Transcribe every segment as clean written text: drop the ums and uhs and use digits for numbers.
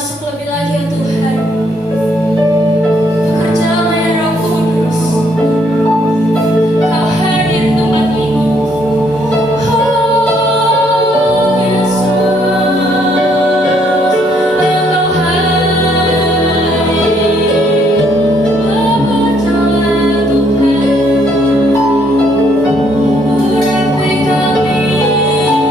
masuk lebih lagi ya Tuhan. Bekerjalah ya Roh Kudus. Kau hadir di tempat ini. Oh Yesus, Engkau hadir. Bekerjalah Tuhan. Urapi kami Yesus.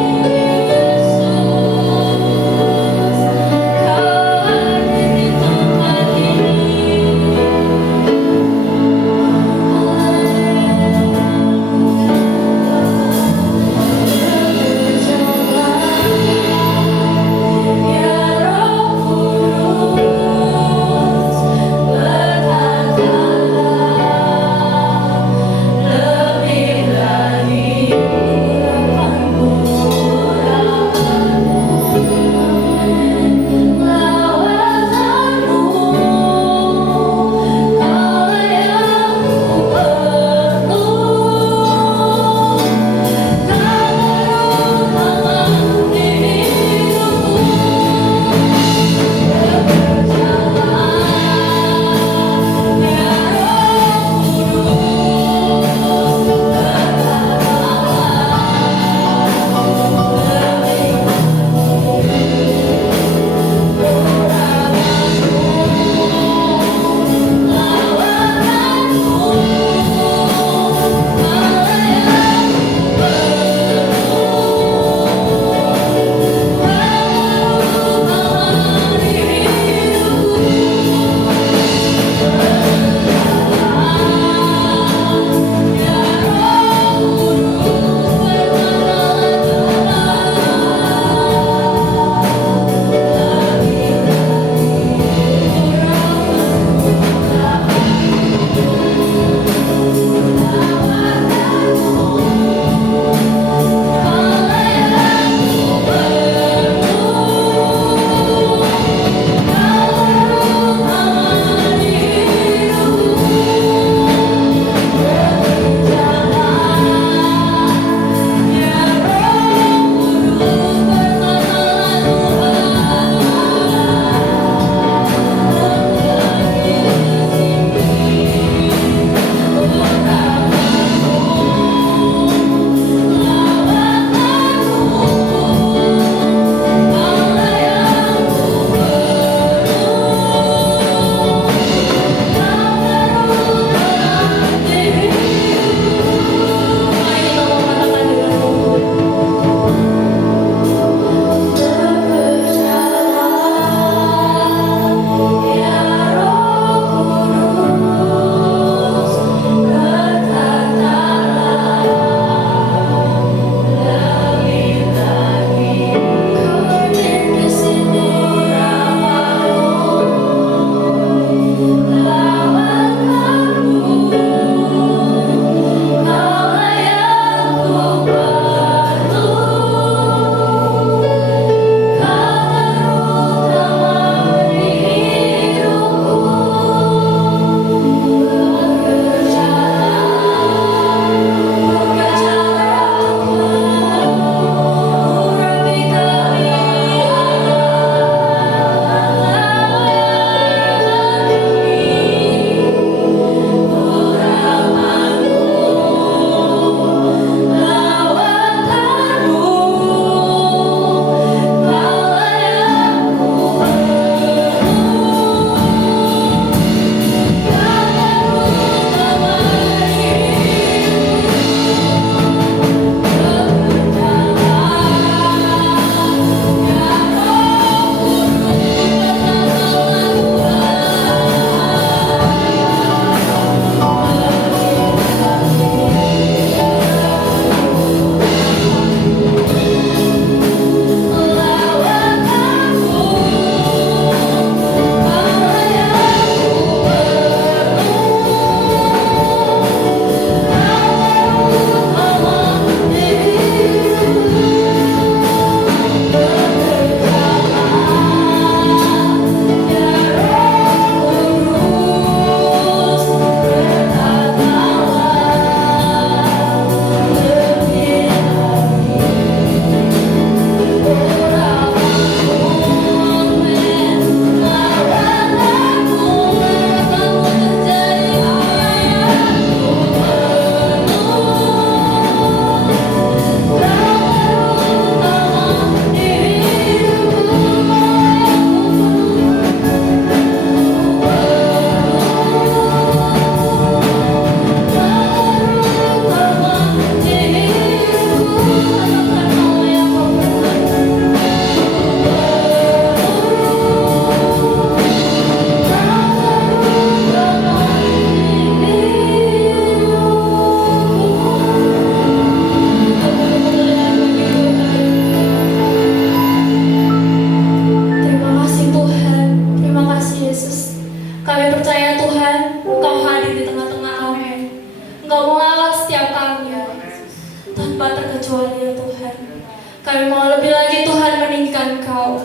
memuliakan Kau.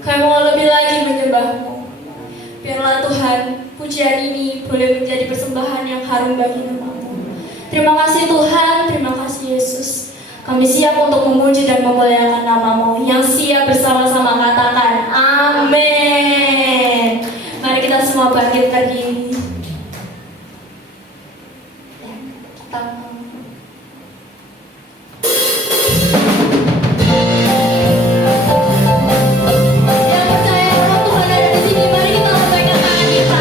Kami mau lebih lagi menyembah-Mu. Biarlah Tuhan, pujian ini boleh menjadi persembahan yang harum bagi nama-Mu. Terima kasih Tuhan, terima kasih Yesus. Kami siap untuk memuji dan memuliakan nama-Mu. Yang siap bersama-sama katakan, amin. Mari kita semua bangkit berdiri. Yang percaya roh Tuhan ada di sini, mari kita lambaikan tangan kita.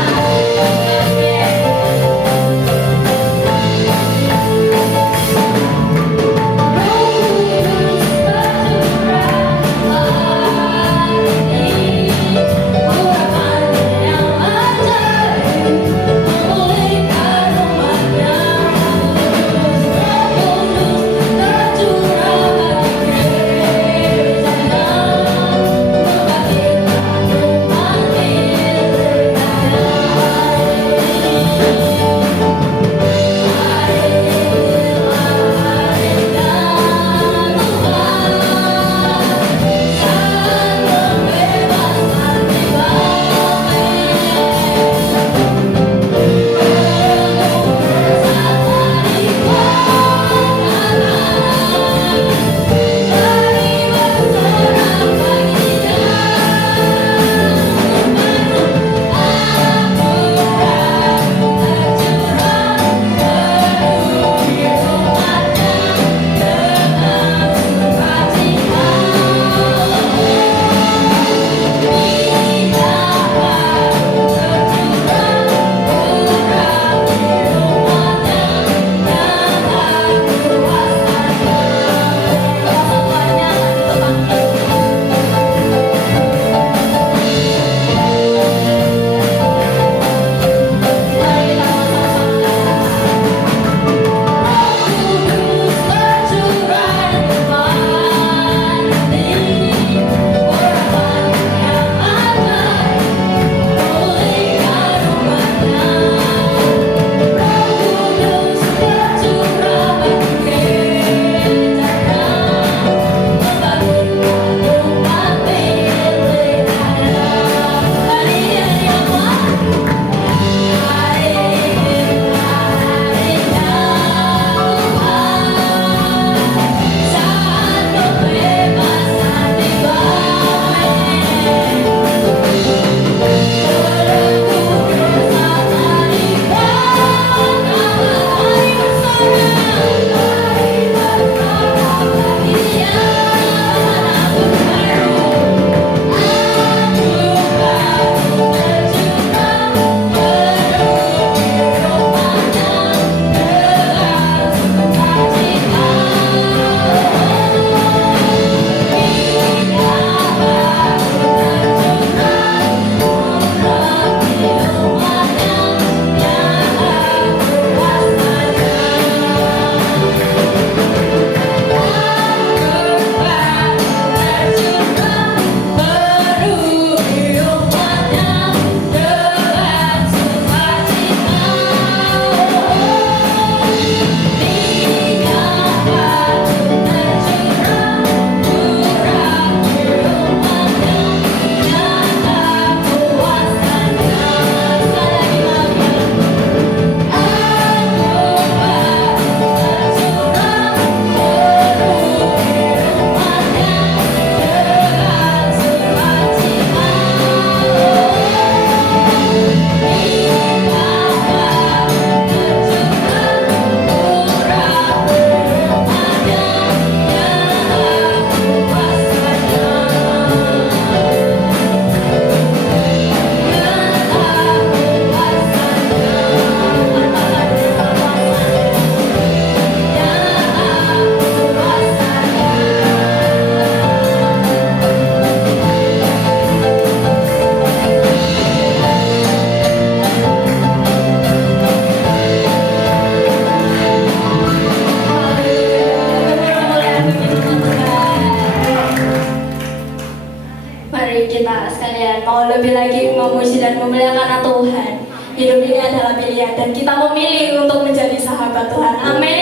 lebih lagi memuji dan memuliakan Tuhan. Hidup ini adalah pilihan dan kita memilih untuk menjadi sahabat Tuhan. Amin.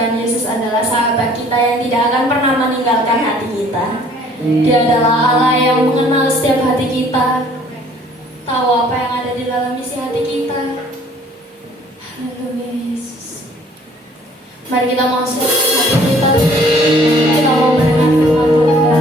Tuhan Yesus adalah sahabat kita yang tidak akan pernah meninggalkan hati kita. Dia adalah Allah yang mengenal setiap hati kita, tahu apa yang ada di dalam isi hati kita. Haleluya Yesus. Mari kita masuk hati kita. Kita mau mendengar firman Tuhan.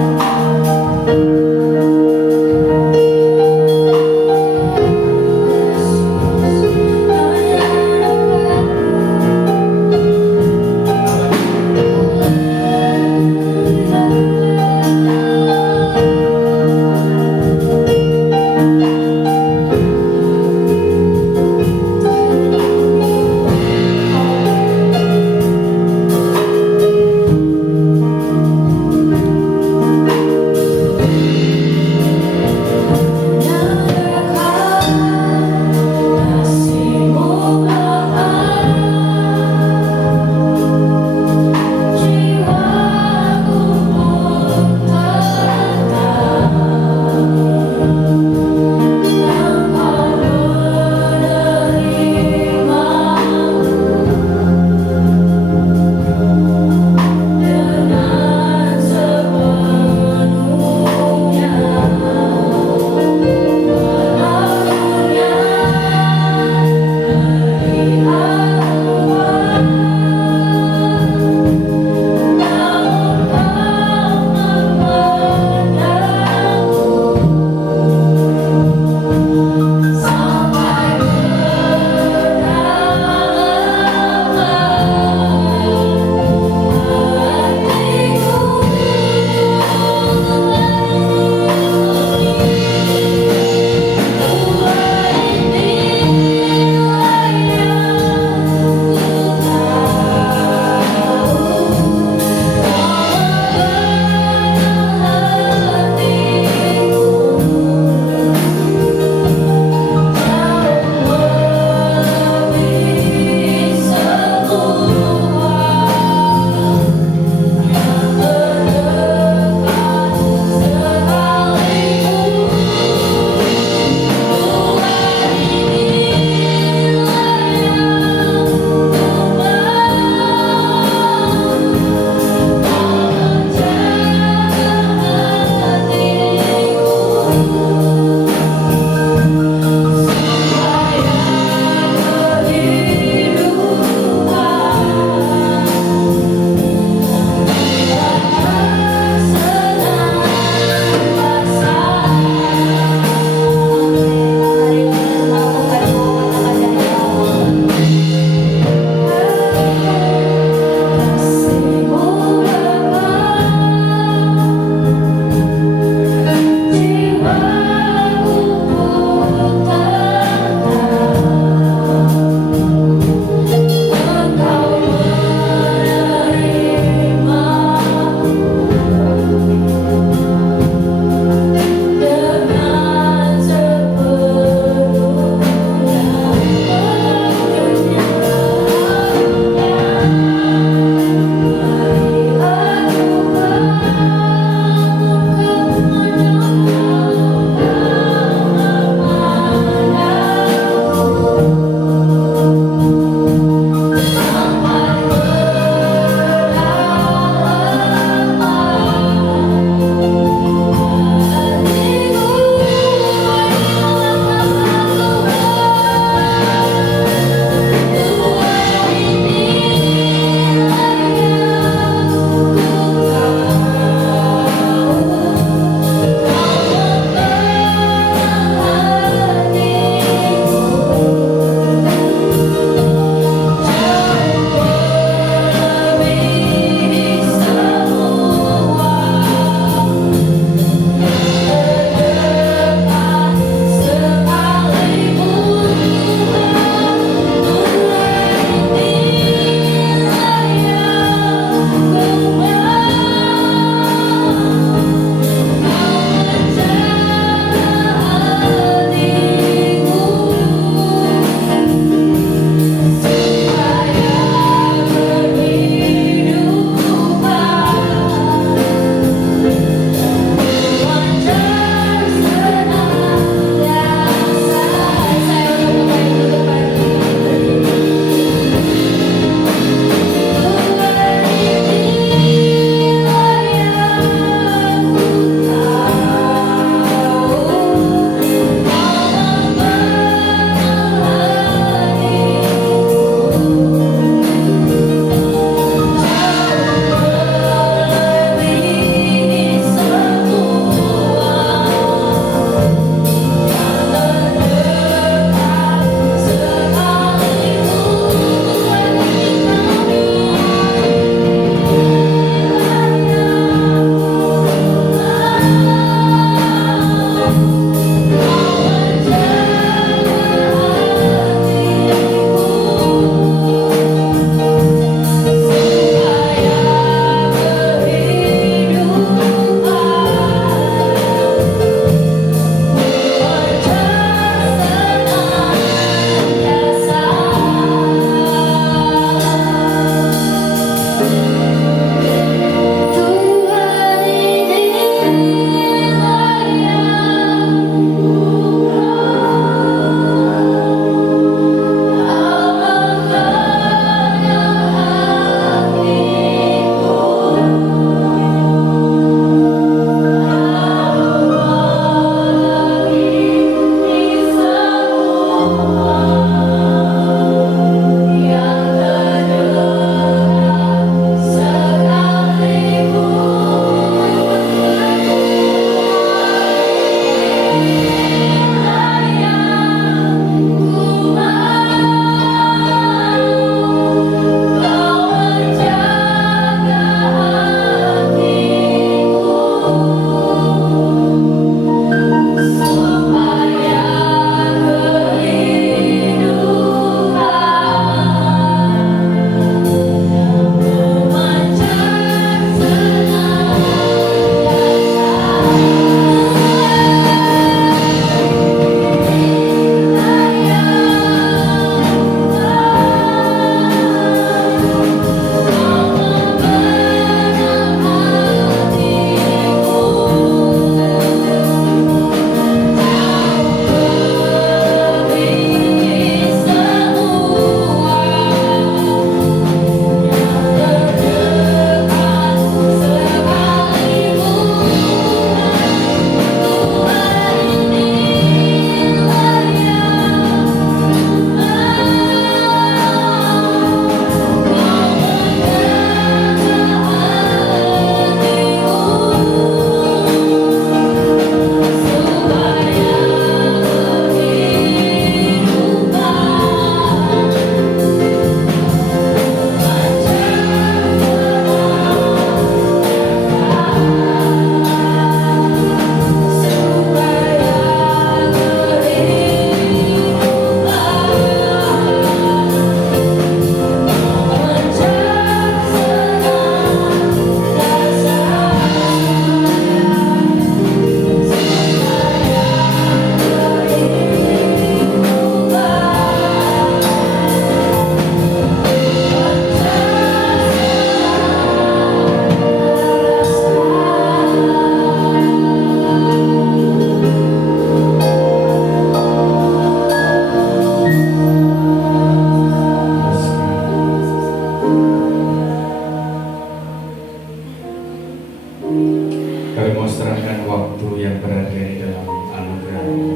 Kami mau serahkan waktu yang berada di dalam anugerah-Mu,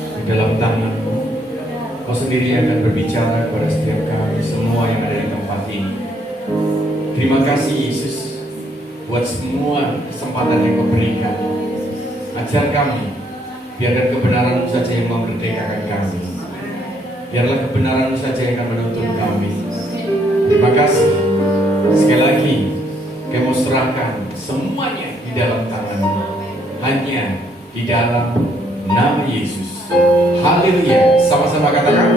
di dalam tangan-Mu. Kau sendiri akan berbicara kepada setiap kami semua yang ada di tempat ini. Terima kasih Yesus buat semua kesempatan yang Kau berikan. Ajar kami, biarkan kebenaran-Mu saja yang memerdekakan kami. Biarlah kebenaran-Mu saja yang akan menuntun kami. Terima kasih. Sekali lagi, kami mau serahkan semuanya di dalam tangan-Mu, hanya di dalam nama Yesus. Haleluya. Sama-sama katakan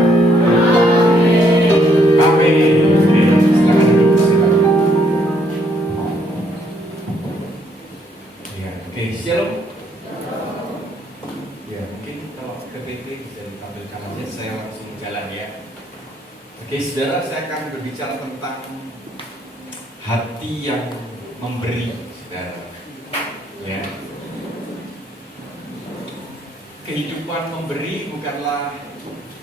amin. Oke, silakan duduk, silakan. Ya, oke, shalom. Ya, mungkin kalau ke PP bisa ditampilkan aja, saya langsung jalan ya. Oke, saudara, saya akan berbicara tentang hati yang memberi, saudara. Ya. Kehidupan memberi bukanlah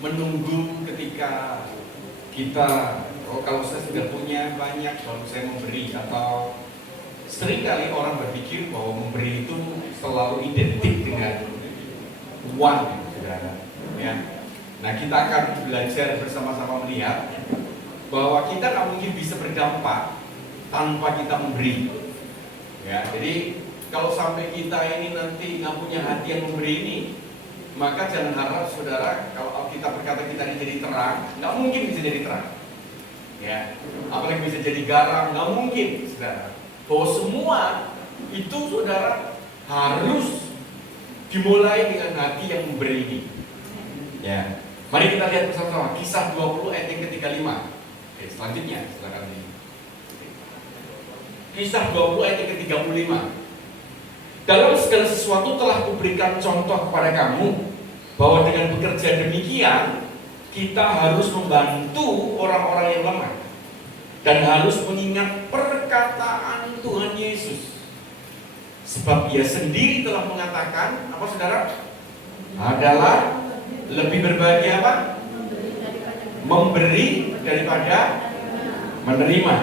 menunggu ketika kita, kalau saya sudah punya banyak baru saya memberi, atau seringkali orang berpikir bahwa memberi itu selalu identik dengan uang, saudara. Ya. Nah, kita akan belajar bersama-sama melihat bahwa kita nggak mungkin bisa berdampak tanpa kita memberi. Ya, jadi kalau sampai kita ini nanti nggak punya hati yang memberi ini, maka jangan harap saudara, kalau kita berkata kita ini jadi terang, nggak mungkin bisa jadi terang. Ya, apalagi bisa jadi garam, nggak mungkin, saudara. Bahwa semua itu saudara harus dimulai dengan hati yang memberi ini. Ya, mari kita lihat bersama-sama Kisah 20 ayat yang ke-35. Oke, selanjutnya silakan ini. Kisah 20 ayat yang ke-35. Dalam segala sesuatu telah kuberikan contoh kepada kamu, bahwa dengan bekerja demikian kita harus membantu orang-orang yang lemah dan harus mengingat perkataan Tuhan Yesus. Sebab Ia sendiri telah mengatakan, apa saudara? Adalah lebih berbahagia apa? Memberi daripada menerima.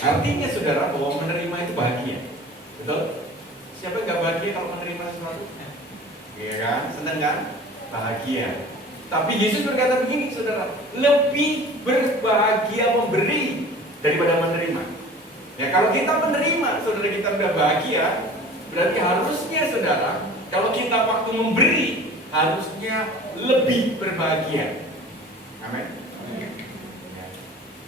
Artinya saudara bahwa menerima itu bahagia. Betul? Siapa yang gak bahagia kalau menerima sesuatu? Iya kan? Senang kan? Bahagia. Tapi Yesus berkata begini saudara, lebih berbahagia memberi daripada menerima. Ya, kalau kita menerima, saudara, kita udah bahagia, berarti harusnya saudara, kalau kita waktu memberi, harusnya lebih berbahagia. Amin. Ya.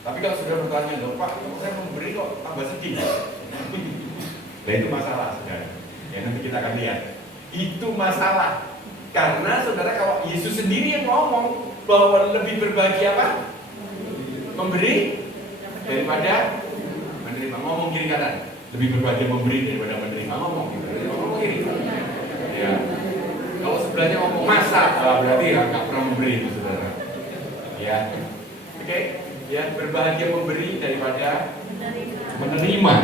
Tapi kalau sudah bertanya, loh Pak, saya memberi kok tambah sedih. Nah, itu masalah saudara. Ya, nanti kita akan lihat. Itu masalah. Karena saudara, kalau Yesus sendiri yang ngomong bahwa lebih berbahagia apa? Memberi daripada menerima. Ngomong kiri kanan. Lebih berbahagia memberi daripada menerima. Ngomong kiri. Ya. Kalau sebelahnya ngomong masak, berarti nggak pernah memberi itu saudara. Ya. Oke. Ya, berbahagia memberi daripada menerima.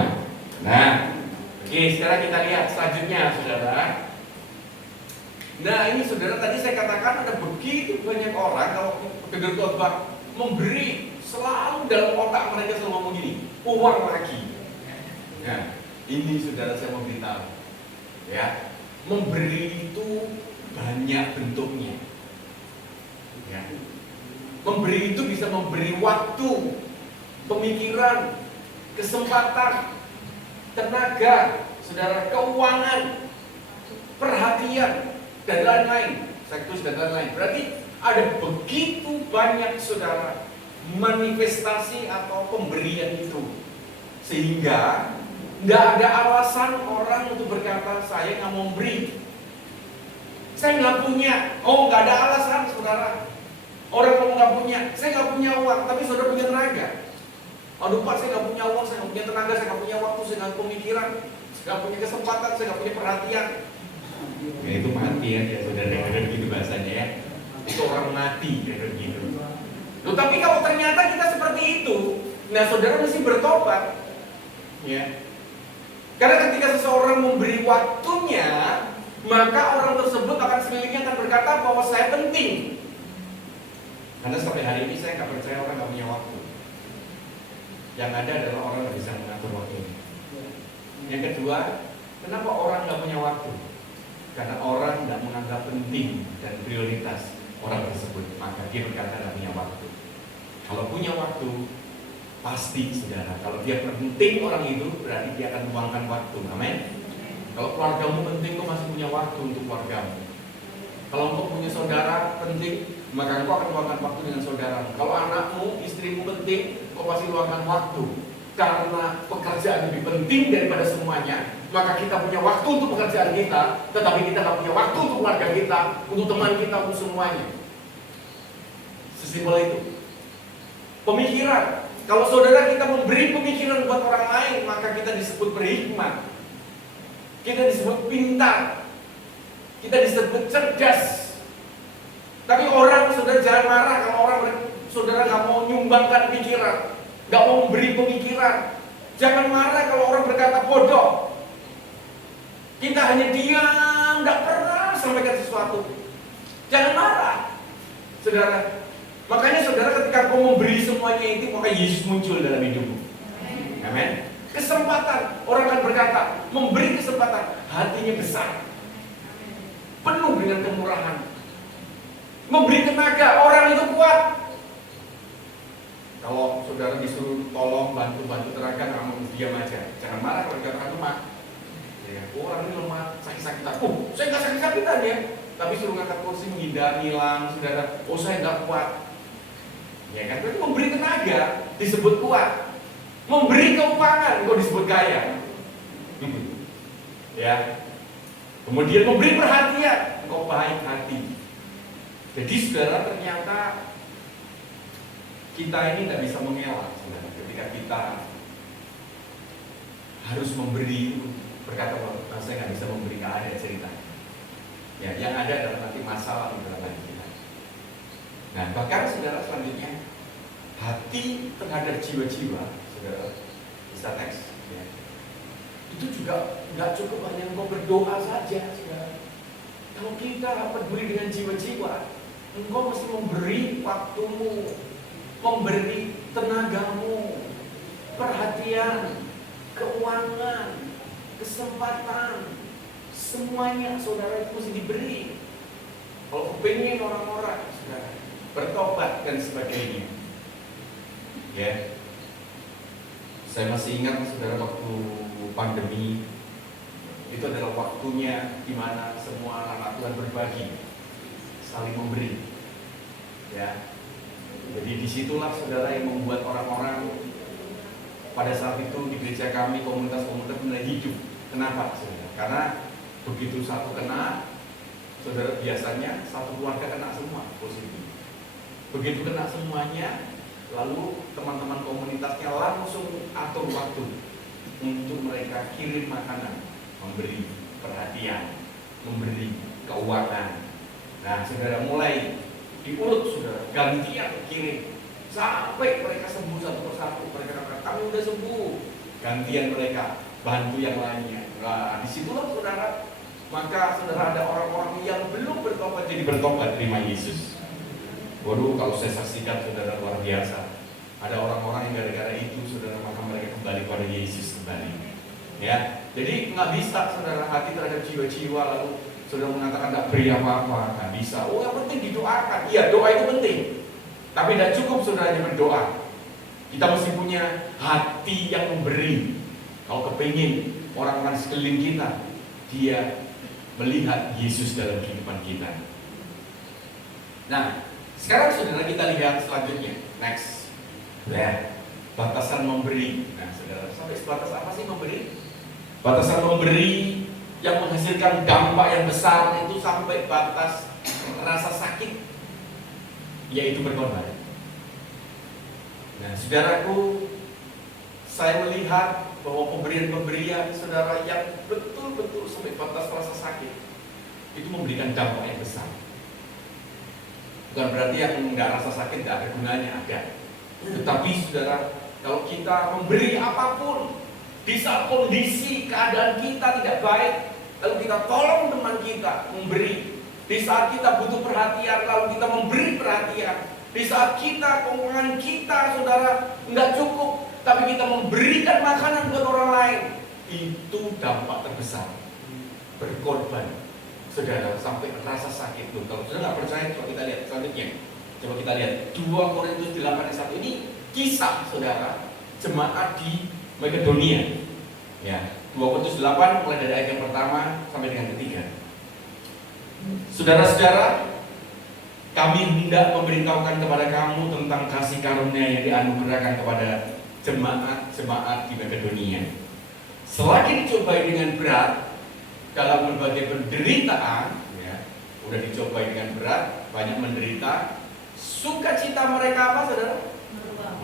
Nah, oke, sekarang kita lihat selanjutnya, saudara. Nah, ini saudara, tadi saya katakan ada begitu banyak orang kalau dengar khotbah memberi, selalu dalam otak mereka selalu ngomong gini, uang lagi. Nah, ini saudara saya mau beritahu, ya, memberi itu banyak bentuknya. Ya. Memberi itu bisa memberi waktu, pemikiran, kesempatan, tenaga, saudara, keuangan, perhatian, dan lain-lain. Sektus dan lain-lain. Berarti ada begitu banyak saudara manifestasi atau pemberian itu, sehingga tidak ada alasan orang untuk berkata saya nggak mau beri, saya nggak punya. Oh, nggak ada alasan saudara. Orang kalau nggak punya, saya nggak punya uang, tapi saudara punya tenaga. Aduh Pak, saya nggak punya uang, saya nggak punya tenaga, saya nggak punya waktu, saya nggak punya pemikiran, saya nggak punya kesempatan, saya nggak punya perhatian. Ya, itu mati ya saudara, kan gitu bahasanya ya. Itu orang mati kan gitu. Loh, tapi kalau ternyata kita seperti itu, nah saudara mesti bertobat. Ya. Karena ketika seseorang memberi waktunya, maka orang tersebut akan sekelilingnya akan berkata bahwa saya penting. Karena sampai hari ini saya nggak percaya orang nggak punya waktu. Yang ada adalah orang nggak bisa mengatur waktunya. Yang kedua, kenapa orang nggak punya waktu? Karena orang nggak menganggap penting dan prioritas orang tersebut, maka dia berkata nggak punya waktu. Kalau punya waktu, pasti saudara, kalau dia penting orang itu, berarti dia akan luangkan waktu. Amin. Kalau keluargamu penting, kau masih punya waktu untuk keluargamu. Kalau engkau punya saudara penting, maka engkau akan luangkan waktu dengan saudara. Kalau anakmu, istrimu penting, kau pasti luangkan waktu. Karena pekerjaan lebih penting daripada semuanya, maka kita punya waktu untuk pekerjaan kita, tetapi kita nggak punya waktu untuk keluarga kita, untuk teman kita, untuk semuanya. Sesimpel itu. Pemikiran. Kalau saudara kita memberi pemikiran buat orang lain, maka kita disebut berhikmat. Kita disebut pintar. Kita disebut cerdas. Tapi orang, saudara jangan marah kalau saudara nggak mau nyumbangkan pikiran, nggak mau memberi pemikiran. Jangan marah kalau orang berkata bodoh. Kita hanya diam, nggak pernah sampaikan sesuatu. Jangan marah, saudara. Makanya saudara ketika kau memberi semuanya itu, maka Yesus muncul dalam hidupmu. Amin. Kesempatan, orang akan berkata, memberi kesempatan, hatinya besar, penuh dengan kemurahan. Memberi tenaga, orang itu kuat. Kalau saudara disuruh tolong, bantu tenaga, kamu diam aja. Jangan marah kalau dikatakan lemah. Ya, orang ini lemah, sakit-sakitan. Saya nggak sakit-sakitan ya. Tapi suruh ngangkat kursi, menghindar, ngilang, saudara. Saya nggak kuat. Ya kan, berarti memberi tenaga disebut kuat. Memberi keuangan kok disebut kaya. Ya. Kemudian memberi perhatian, kok baik hati. Jadi saudara, ternyata kita ini nggak bisa mengelak, saudara. Ketika kita harus memberi, berkata saya nggak bisa memberi, nggak ada cerita. Ya, yang ada adalah nanti masalah di dalam hati kita. Nah, bahkan saudara selanjutnya, hati terhadap jiwa-jiwa, saudara, bisa teks. Ya. Itu juga nggak cukup hanya engkau berdoa saja, saudara. Kalau kita peduli dengan jiwa-jiwa, engkau mesti memberi waktumu, memberi tenagamu, perhatian, keuangan, kesempatan, semuanya saudara itu mesti diberi. Kalau kepingin orang-orang, saudara, bertobat dan sebagainya. Ya, saya masih ingat saudara waktu pandemi itu adalah waktunya di mana semua anak Tuhan berbagi, saling memberi. Ya, jadi disitulah saudara yang membuat orang-orang pada saat itu di gereja kami, komunitas-komunitas mulai hidup. Kenapa, saudara? Karena begitu satu kena, saudara, biasanya satu keluarga kena semua positif. Begitu kena semuanya, lalu teman-teman komunitasnya langsung atur waktu untuk mereka kirim makanan, memberi perhatian, memberi keuangan. Nah, saudara, mulai diurut, saudara, gantian kirim sampai mereka sembuh satu persatu. Mereka katakan, kami udah sembuh, gantian mereka bantu yang lainnya. Nah, disitulah saudara, maka saudara ada orang-orang yang belum bertobat jadi bertobat, terima Yesus. Waduh, kalau saya saksikan saudara, luar biasa. Ada orang-orang yang gara-gara itu saudara, maka mereka kembali kepada Yesus kembali. Ya, jadi nggak bisa saudara hati terhadap jiwa-jiwa lalu saudara mengatakan nggak beri apa-apa, nggak bisa. Oh, yang penting didoakan. Iya, doa itu penting. Tapi tidak cukup saudara hanya berdoa. Kita mesti punya hati yang memberi. Kalau kepingin orang-orang sekeliling kita, dia melihat Yesus dalam kehidupan kita. Nah, sekarang saudara kita lihat selanjutnya. Next. Ya, batasan memberi. Nah, saudara, sampai sebatas apa sih memberi? Batasan memberi yang menghasilkan dampak yang besar itu sampai batas rasa sakit, yaitu berkorban. Nah, saudaraku, saya melihat bahwa pemberian-pemberian saudara yang betul-betul sampai batas rasa sakit itu memberikan dampak yang besar. Bukan berarti yang nggak rasa sakit nggak ada gunanya, ada. Tetapi saudara, kalau kita memberi apapun di saat kondisi keadaan kita tidak baik, lalu kita tolong teman kita memberi. Di saat kita butuh perhatian, lalu kita memberi perhatian. Di saat kita, keuangan kita, saudara, nggak cukup, tapi kita memberikan makanan buat orang lain. itu dampak terbesar. Berkorban, saudara, sampai rasa sakit tuh. Kalau saudara nggak percaya, coba kita lihat selanjutnya. Coba kita lihat 2 Korintus 8:1 ini kisah, saudara, jemaat di Makedonia. Ya, 2 Korintus 8 mulai dari ayat yang pertama sampai dengan ketiga. Saudara-saudara, kami hendak memberitahukan kepada kamu tentang kasih karunia yang dianugerahkan kepada jemaat-jemaat di Makedonia. Selagi dicobai dengan berat dalam berbagai penderitaan, ya, udah dicobai dengan berat, banyak menderita, sukacita mereka apa, saudara?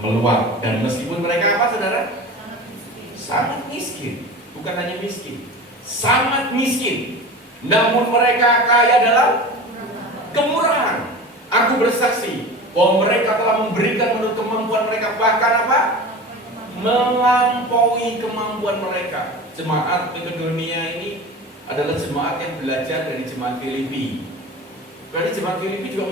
Meluap. Dan meskipun mereka apa, saudara? Sangat miskin. Bukan hanya miskin, sangat miskin. Namun mereka kaya dalam kemurahan. Aku bersaksi bahwa mereka telah memberikan menurut kemampuan mereka, bahkan apa? Melampaui kemampuan mereka. Jemaat Makedonia ini adalah jemaat yang belajar dari jemaat Filipi. Berarti jemaat Filipi juga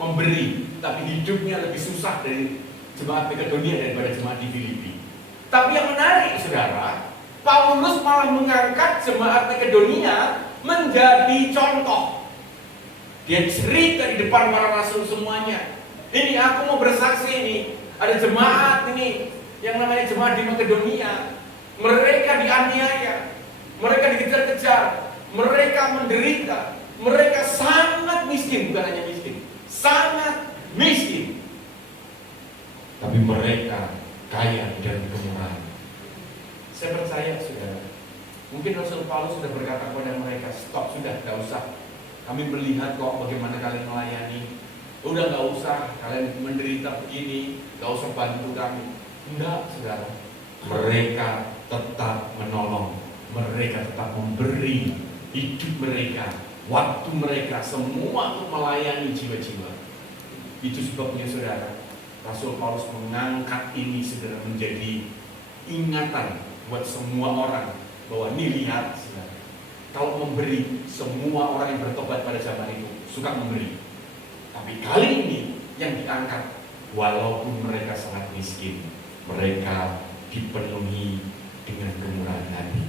memberi, tapi hidupnya lebih susah dari jemaat Makedonia daripada jemaat di Filipi. Tapi yang menarik, saudara, Paulus malah mengangkat jemaat Makedonia menjadi contoh. Dia cerita di depan para rasul semuanya. Ini aku mau bersaksi ini, ada jemaat ini yang namanya jemaat di Makedonia. Mereka dianiaya, mereka dikejar-kejar, mereka menderita, mereka sangat miskin, bukan hanya miskin, sangat miskin. Tapi mereka kaya dan kemurahan. Saya percaya, saudara, mungkin Rasul Paulus sudah berkata kepada mereka, stop, sudah, tidak usah. Kami melihat kok bagaimana kalian melayani. Udah gak usah kalian menderita begini, gak usah bantu kami. Enggak, saudara. Mereka tetap menolong, mereka tetap memberi hidup mereka, waktu mereka, semua untuk melayani jiwa-jiwa. Itu sebabnya, saudara, Rasul Paulus mengangkat ini, saudara, menjadi ingatan buat semua orang bahwa nih, lihat, saudara, kalau memberi, semua orang yang bertobat pada zaman itu suka memberi. Tapi kali ini yang diangkat, walaupun mereka sangat miskin, mereka dipenuhi dengan kemurahan hati.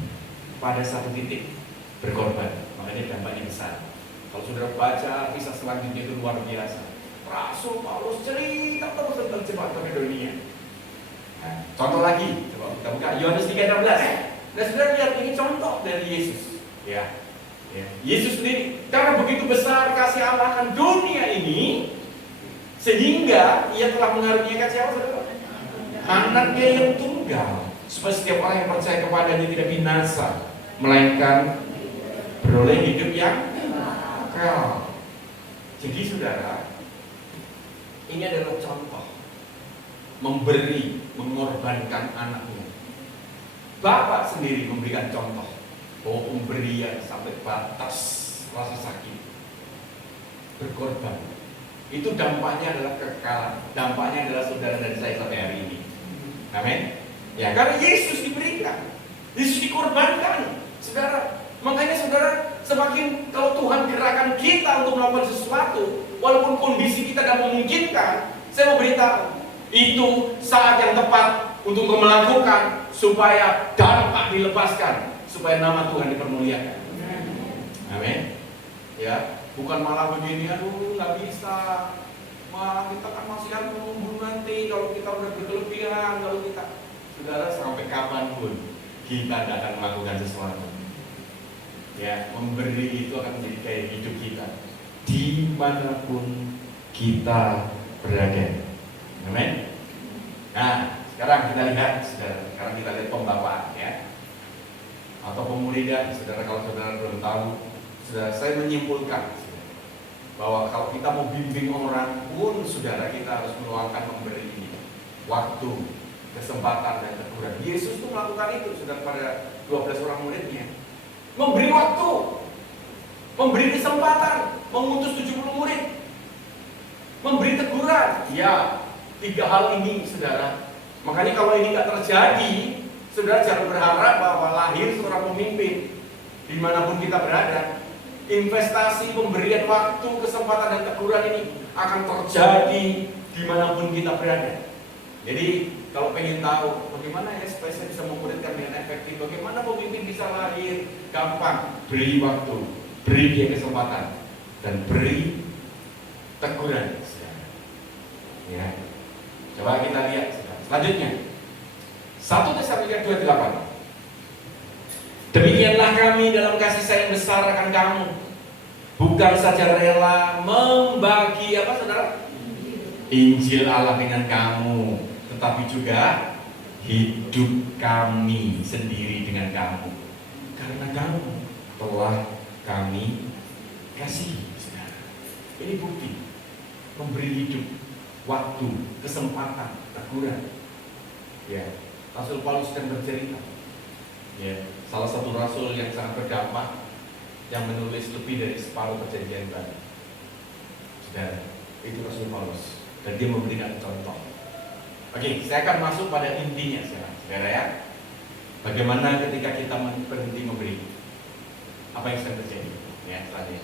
Pada satu titik berkorban, makanya dampaknya besar. Kalau saudara baca kisah selanjutnya itu luar biasa. Rasul Paulus cerita terus tentang jemaat Makedonia. Nah, contoh lagi, coba kita buka Yohanes 3:16. Nah, saudara lihat, ini contoh dari Yesus. Ya, Yesus sendiri, karena begitu besar kasih Allah akan dunia ini, sehingga Ia telah mengaruniakan siapa, saudara? Anaknya yang tunggal, supaya setiap orang yang percaya kepadanya tidak binasa, melainkan beroleh hidup yang kekal. Jadi, saudara, ini adalah contoh memberi, mengorbankan anaknya. Bapak sendiri memberikan contoh bahwa pemberian sampai batas rasa sakit, berkorban, itu dampaknya adalah kekal. Dampaknya adalah saudara dan saya sampai hari ini. Amin. Ya, karena Yesus diberikan, Yesus dikorbankan, saudara. Makanya saudara, semakin kalau Tuhan gerakan kita untuk melakukan sesuatu, walaupun kondisi kita tidak memungkinkan, saya mau beritahu, itu saat yang tepat untuk melakukan supaya dampak dilepaskan, supaya nama Tuhan dipermuliakan. Amin. Ya, bukan malah begini, aduh nggak bisa, malah kita kan masih akan menunggu nanti kalau kita udah berkelebihan, kalau kita, saudara, sampai kapanpun kita tidak akan melakukan sesuatu. Ya, memberi itu akan menjadi gaya hidup kita dimanapun kita berada. Amin. Nah, sekarang kita lihat, saudara. Sekarang kita lihat pembapaan, ya, atau pemuridan, saudara. Kalau saudara belum tahu, saudara, saya menyimpulkan, saudara, bahwa kalau kita mau bimbing orang pun, saudara, kita harus meluangkan memberi ini, waktu, kesempatan, dan teguran. Yesus itu melakukan itu, saudara, pada 12 orang muridnya. Memberi waktu, memberi kesempatan, mengutus 70 murid, memberi teguran. Ya, 3 hal ini, saudara. Makanya kalau ini nggak terjadi, saudara jangan berharap bahwa lahir seorang pemimpin dimanapun kita berada. Investasi pemberian waktu, kesempatan, dan teguran ini akan terjadi dimanapun kita berada. Jadi kalau pengen tahu bagaimana ya supaya saya bisa memuridkan dengan efektif mengerti bagaimana pemimpin bisa lahir. Gampang, beri waktu, beri dia kesempatan, dan beri teguran. Ya, coba kita lihat selanjutnya. 1 Tesalonika 2:8. Demikianlah kami dalam kasih sayang besar akan kamu, bukan saja rela membagi apa saudara? Injil Allah dengan kamu, tetapi juga hidup kami sendiri dengan kamu, karena kamu telah kami kasih. Ini bukti memberi hidup, waktu, kesempatan, teguran. Ya, Rasul Paulus sedang bercerita. Ya, salah satu rasul yang sangat berdampak, yang menulis lebih dari separuh perjanjian baru. Saudara, itu Rasul Paulus, dan dia memberikan contoh. Oke, saya akan masuk pada intinya sekarang, saudara ya. Bagaimana ketika kita berhenti memberi? Apa yang sedang terjadi? Ya, selanjutnya.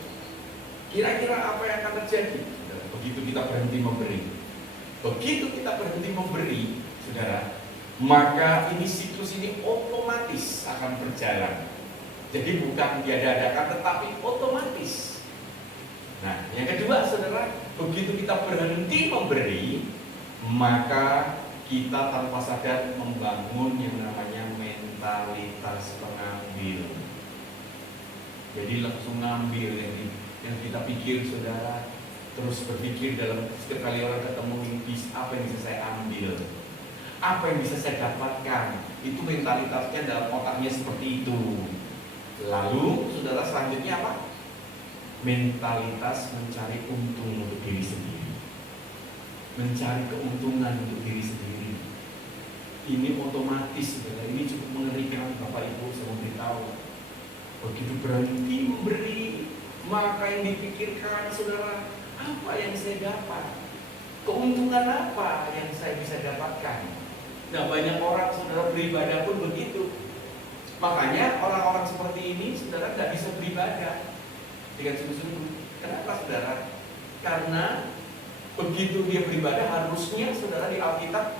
Kira-kira apa yang akan terjadi? Saudara, begitu kita berhenti memberi. Begitu kita berhenti memberi, saudara, maka ini siklus ini otomatis akan berjalan. Jadi bukan diada-adakan, tetapi otomatis. Nah, yang kedua, saudara, begitu kita berhenti memberi, maka kita tanpa sadar membangun yang namanya mentalitas pengambil. Jadi langsung ngambil yang kita pikir, saudara, terus berpikir dalam setiap kali orang ketemu ini, apa yang bisa saya ambil, apa yang bisa saya dapatkan. Itu mentalitasnya dalam otaknya seperti itu. Lalu saudara, selanjutnya apa? Mentalitas mencari untung untuk diri sendiri, mencari keuntungan untuk diri sendiri. Ini otomatis, saudara. Ini cukup mengerikan. Bapak Ibu, saya mau beritahu, begitu berhenti memberi, maka yang dipikirkan, saudara, apa yang saya dapat, keuntungan apa yang saya bisa dapatkan. Nah, banyak orang, saudara, beribadah pun begitu. Makanya orang-orang seperti ini, saudara, tidak bisa beribadah dengan sungguh-sungguh. Kenapa, saudara? Karena begitu dia beribadah, harusnya, saudara, di Alkitab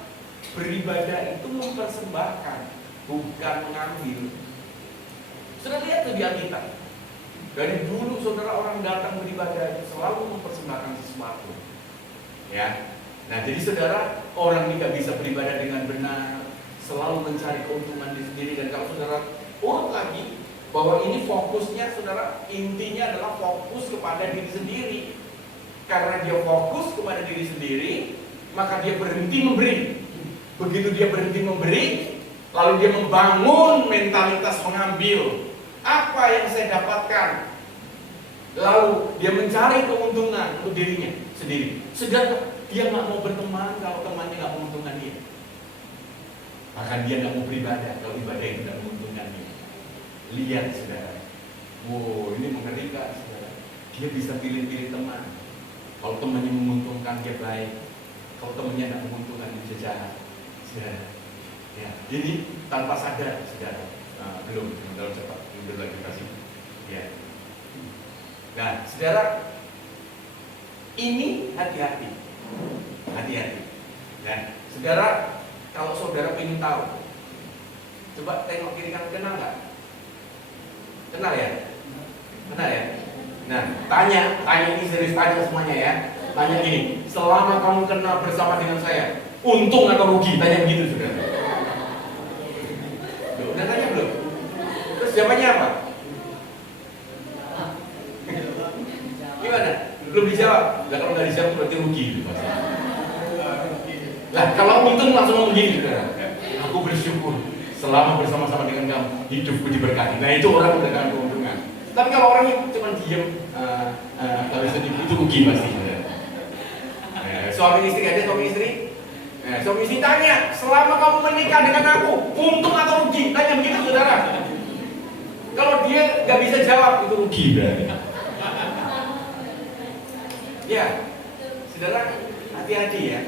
beribadah itu mempersembahkan, bukan mengambil. Saudara lihat tuh di Alkitab. Dari dulu, saudara, orang datang beribadah itu selalu mempersembahkan sesuatu. Ya. Nah, jadi saudara, orang tidak bisa beribadah dengan benar, selalu mencari keuntungan diri sendiri. Dan kalau saudara urut lagi, bahwa ini fokusnya, saudara, intinya adalah fokus kepada diri sendiri. Karena dia fokus kepada diri sendiri, maka dia berhenti memberi. Begitu dia berhenti memberi, lalu dia membangun mentalitas mengambil. Apa yang saya dapatkan? Lalu dia mencari keuntungan untuk dirinya sendiri. Sedangkan dia nggak mau berteman kalau temannya nggak menguntungkan dia. Bahkan dia nggak mau beribadah kalau ibadah itu tidak menguntungkan dia. Lihat, saudara. Wow, ini mengerikan, saudara. Dia bisa pilih-pilih teman. Kalau temannya menguntungkan, dia baik. Kalau temannya nggak menguntungkan, dia bisa jahat. Saudara. Ya, jadi tanpa sadar, saudara. Belum cepat. Belum lagi kasih. Ya. Nah, saudara, ini hati-hati. Hati-hati. Nah, saudara, kalau saudara ingin tahu, coba tengok kiri kanan, kenal nggak? Kenal ya? Kenal ya? Nah, tanya ini serius, tanya semuanya ya. Tanya gini, selama kamu kenal bersama dengan saya, untung atau rugi? Tanya begitu, saudara. Udah tanya belum? Terus jawabannya apa? Gimana? Belum dijawab. Nah, kalau nggak dijawab berarti rugi gitu, Mas. Nah, kalau untung langsung ngomong gini, saudara. Aku bersyukur selama bersama-sama dengan kamu, hidupku diberkati. Nah, itu orang mendapatkan keuntungan. Tapi kalau orang yang cuma diam, kalau sedih, itu rugi pasti. Suami istri, ada suami istri? Suami istri tanya, selama kamu menikah dengan aku, untung atau rugi? Tanya begitu, saudara. Kalau dia nggak bisa jawab, itu rugi berarti. Ya, saudara, hati-hati ya.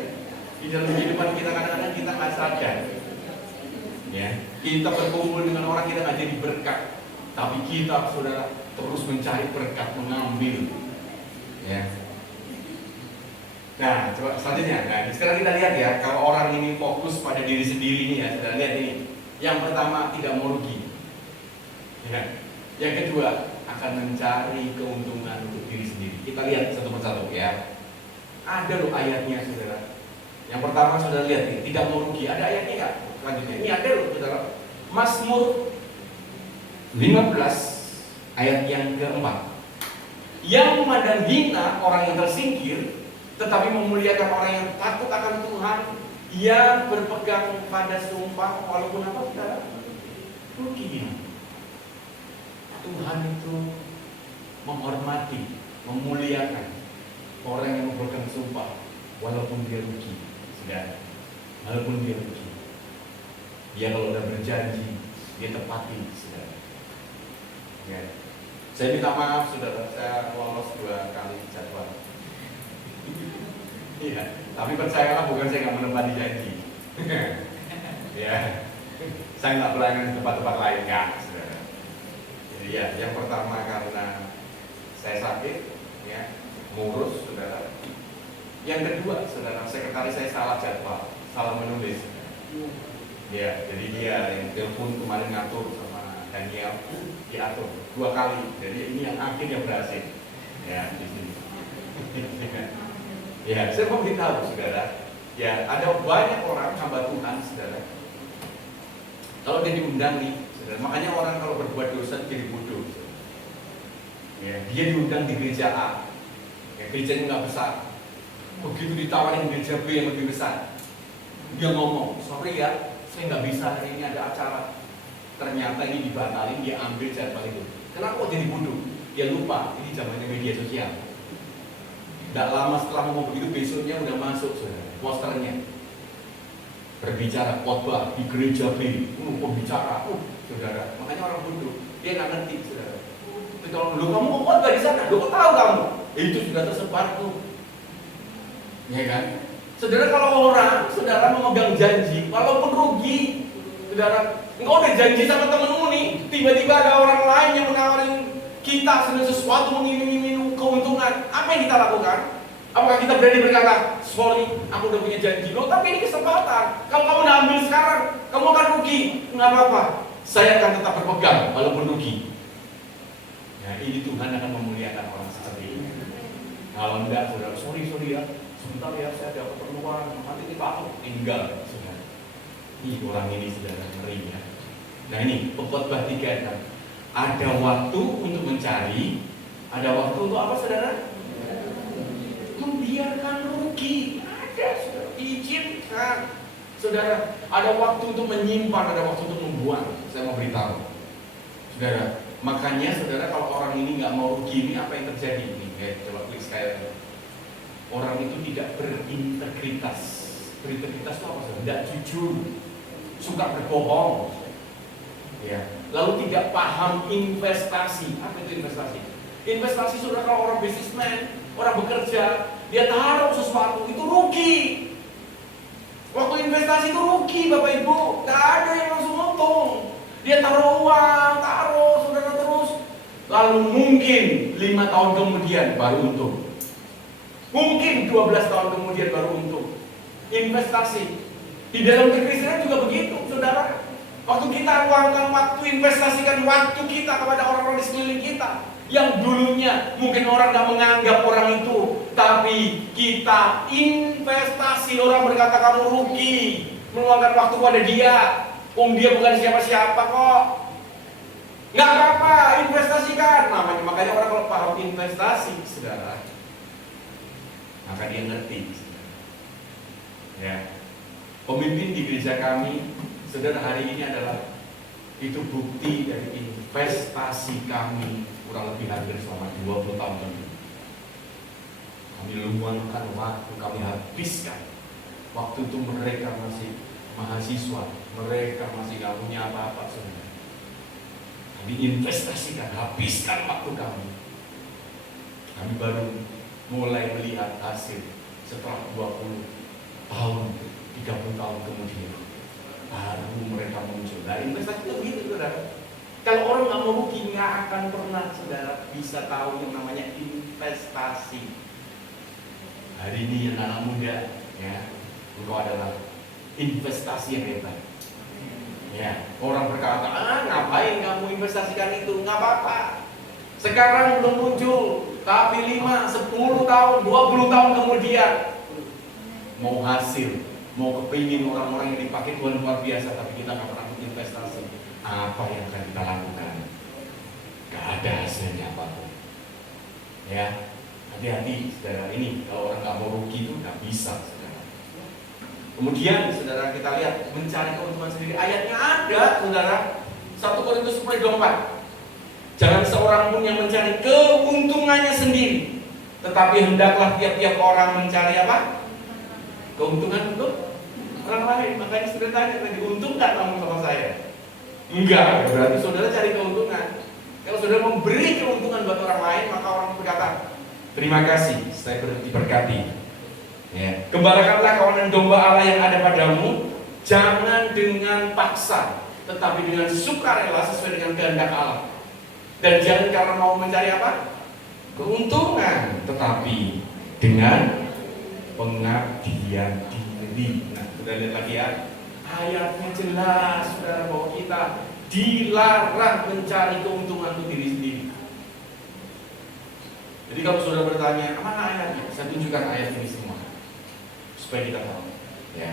Di dalam kehidupan kita kadang-kadang kita nggak sadar. Ya, kita berkumpul dengan orang, kita nggak jadi berkat, tapi kita, saudara, terus mencari berkat, mengambil. Ya. Nah, coba selanjutnya. Nah, sekarang kita lihat ya, kalau orang ini fokus pada diri sendiri nih ya, saudara lihat ini. Yang pertama, tidak mau rugi. Ya. Yang kedua, akan mencari keuntungan untuk diri sendiri. Kita lihat satu persatu ya. Ada loh ayatnya, saudara. Yang pertama, saudara lihat nih, tidak mau rugi. Ada ayatnya nggak? Selanjutnya, ini ada loh, saudara. Mazmur 15 ayat yang keempat. Yang memandang hina orang yang tersingkir, tetapi memuliakan orang yang takut akan Tuhan, yang berpegang pada sumpah walaupun apa, saudara? Ruginya. Tuhan itu menghormati, memuliakan orang yang memegang sumpah walaupun dia rugi, saudara. Walaupun dia rugi, dia kalau udah berjanji dia tepati, saudara. Ya. Saya minta maaf, saudara, saya lolos 2 kali jadwal. Iya, tapi percayalah bukan saya nggak menepati janji. Ya, saya nggak pelayanan di tempat-tempat lain, nggak, saudara. Jadi ya, yang pertama karena saya sakit, ya, ngurus, saudara. Yang kedua, saudara, sekretaris saya salah jadwal, salah menulis. Ya, jadi dia yang telepon kemarin ngatur sama Daniel, diatur 2 kali. Jadi ini yang akhirnya berhasil. Ya, di sini. Ya, saya mau beritahu, saudara. Ya, ada banyak orang hamba Tuhan, saudara. Kalau dia diundang nih, saudara, makanya orang kalau berbuat dosa jadi bodoh. Ya, dia diundang di gereja A, ya, gerejanya nggak besar. Begitu ditawarin gereja B yang lebih besar, dia ngomong, sorry ya, saya nggak bisa, hari ini ada acara. Ternyata ini dibatalin, dia ambil jadwal itu. Kenapa kok jadi bodoh? Dia lupa, ini zamannya media sosial. Tidak lama setelah ngomong begitu, besoknya udah masuk, saudara, posternya. Berbicara khotbah di gereja B, pembicara, saudara. Makanya orang bodoh, dia nggak ngerti, saudara. Kalau lu kamu kok khotbah di sana, lu kok tahu kamu? Itu sudah tersebar tuh, ya kan? Saudara, kalau orang, saudara memegang janji, walaupun rugi, saudara, engkau udah janji sama temenmu nih, tiba-tiba ada orang lain yang menawarin kita sedang sesuatu, mengiming-iming keuntungan, apa yang kita lakukan? Apakah kita berani berkata, sorry, aku udah punya janji lo, tapi ini kesempatan. Kalau kamu udah ambil sekarang, kamu akan rugi. Nggak apa-apa, saya akan tetap berpegang walaupun rugi. Nah, ini Tuhan akan memuliakan orang seperti ini. Kalau enggak, saudara, sorry ya, sebentar ya, saya ada keperluan, nanti kita tinggal, saudara. Ih, orang ini, saudara, ngeri ya. Nah, ini pengkhotbah 3 ada waktu untuk mencari, ada waktu untuk apa, saudara? Membiarkan rugi. Ada, saudara, izinkan. Saudara, ada waktu untuk menyimpan, ada waktu untuk membuang. Saya mau beritahu, saudara. Makanya, saudara, kalau orang ini nggak mau rugi, ini apa yang terjadi? Nih, coba klik sekali. Orang itu tidak berintegritas. Berintegritas itu apa, saudara? Tidak jujur, suka berbohong. Ya. Lalu tidak paham investasi. Apa itu investasi? Investasi, saudara, kalau orang bisnismen, orang bekerja, dia taruh sesuatu, itu rugi. Waktu investasi itu rugi, Bapak Ibu. Gak ada yang langsung untung. Dia taruh uang, saudara, terus. Lalu mungkin 5 tahun kemudian baru untung. Mungkin 12 tahun kemudian baru untung. Investasi. Di dalam kekristenan juga begitu, saudara. Waktu kita luangkan waktu, investasikan waktu kita kepada orang-orang di sekeliling kita, yang dulunya mungkin orang gak menganggap orang itu, tapi kita investasi. Orang berkata kamu rugi meluangkan waktu pada dia, dia bukan siapa-siapa kok. Nggak apa-apa, investasikan namanya. Makanya orang kalau paham investasi, saudara, maka dia ngerti, ya. Pemimpin di gereja kami, saudara, hari ini adalah itu bukti dari investasi kami kurang lebih hampir selama 20 tahun lebih. Kami luangkan waktu, kami habiskan waktu itu. Mereka masih mahasiswa, mereka masih gak punya apa-apa, saudara. Kami investasikan, habiskan waktu kami. Kami baru mulai melihat hasil setelah 20 tahun, 30 tahun kemudian. Baru mereka muncul. Nah, investasi itu begitu, saudara. Kalau orang nggak mau rugi, nggak akan pernah, saudara, bisa tahu yang namanya investasi. Hari ini anak muda, ya, engkau adalah investasi yang hebat. Ya, orang berkata, ngapain kamu investasikan itu? Nggak apa-apa. Sekarang belum muncul, tapi 5, 10 tahun, 20 tahun kemudian mau hasil, mau kepingin orang-orang yang dipakai Tuhan luar biasa, tapi kita nggak pernah investasi. Apa yang akan kita lakukan? Gak ada hasilnya apapun. Ya, hati-hati saudara, ini kalau orang nggak mau rugi itu nggak bisa saudara. Kemudian saudara kita lihat mencari keuntungan sendiri, ayatnya ada saudara, 1 Korintus 10:24. Jangan seorang pun yang mencari keuntungannya sendiri, tetapi hendaklah tiap-tiap orang mencari apa? Keuntungan untuk orang lain. Makanya saudara tanya tadi, untung nggak kamu sama saya? Enggak, berarti saudara cari keuntungan. Kalau saudara memberi keuntungan buat orang lain, maka orang berkata, terima kasih, saya diberkati. Ya. Gembalakanlah kawanan domba Allah yang ada padamu, jangan dengan paksa, tetapi dengan sukarela sesuai dengan kehendak Allah. Dan jangan karena mau mencari apa? Keuntungan, tetapi dengan pengabdian diri. Nah, sudah lihat lagi ya. Ayatnya jelas, saudara, bahwa kita dilarang mencari keuntungan untuk diri sendiri. Jadi kalau saudara bertanya, mana ayatnya? Saya tunjukkan ayat ini semua supaya kita tahu. Ya.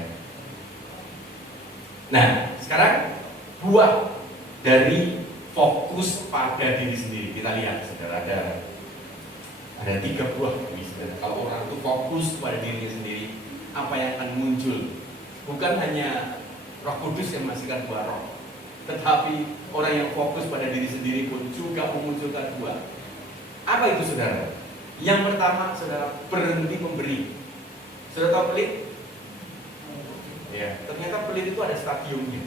Nah, sekarang buah dari fokus pada diri sendiri. Kita lihat, saudara, ada 3 buah ini, saudara. Kalau orang itu fokus pada dirinya sendiri, apa yang akan muncul? Bukan hanya Roh Kudus yang menghasilkan buah roh, tetapi orang yang fokus pada diri sendiri pun juga memunculkan buah. Apa itu, saudara? Yang pertama, saudara, berhenti memberi. Saudara tahu pelit? Ya, ternyata pelit itu ada stadiumnya.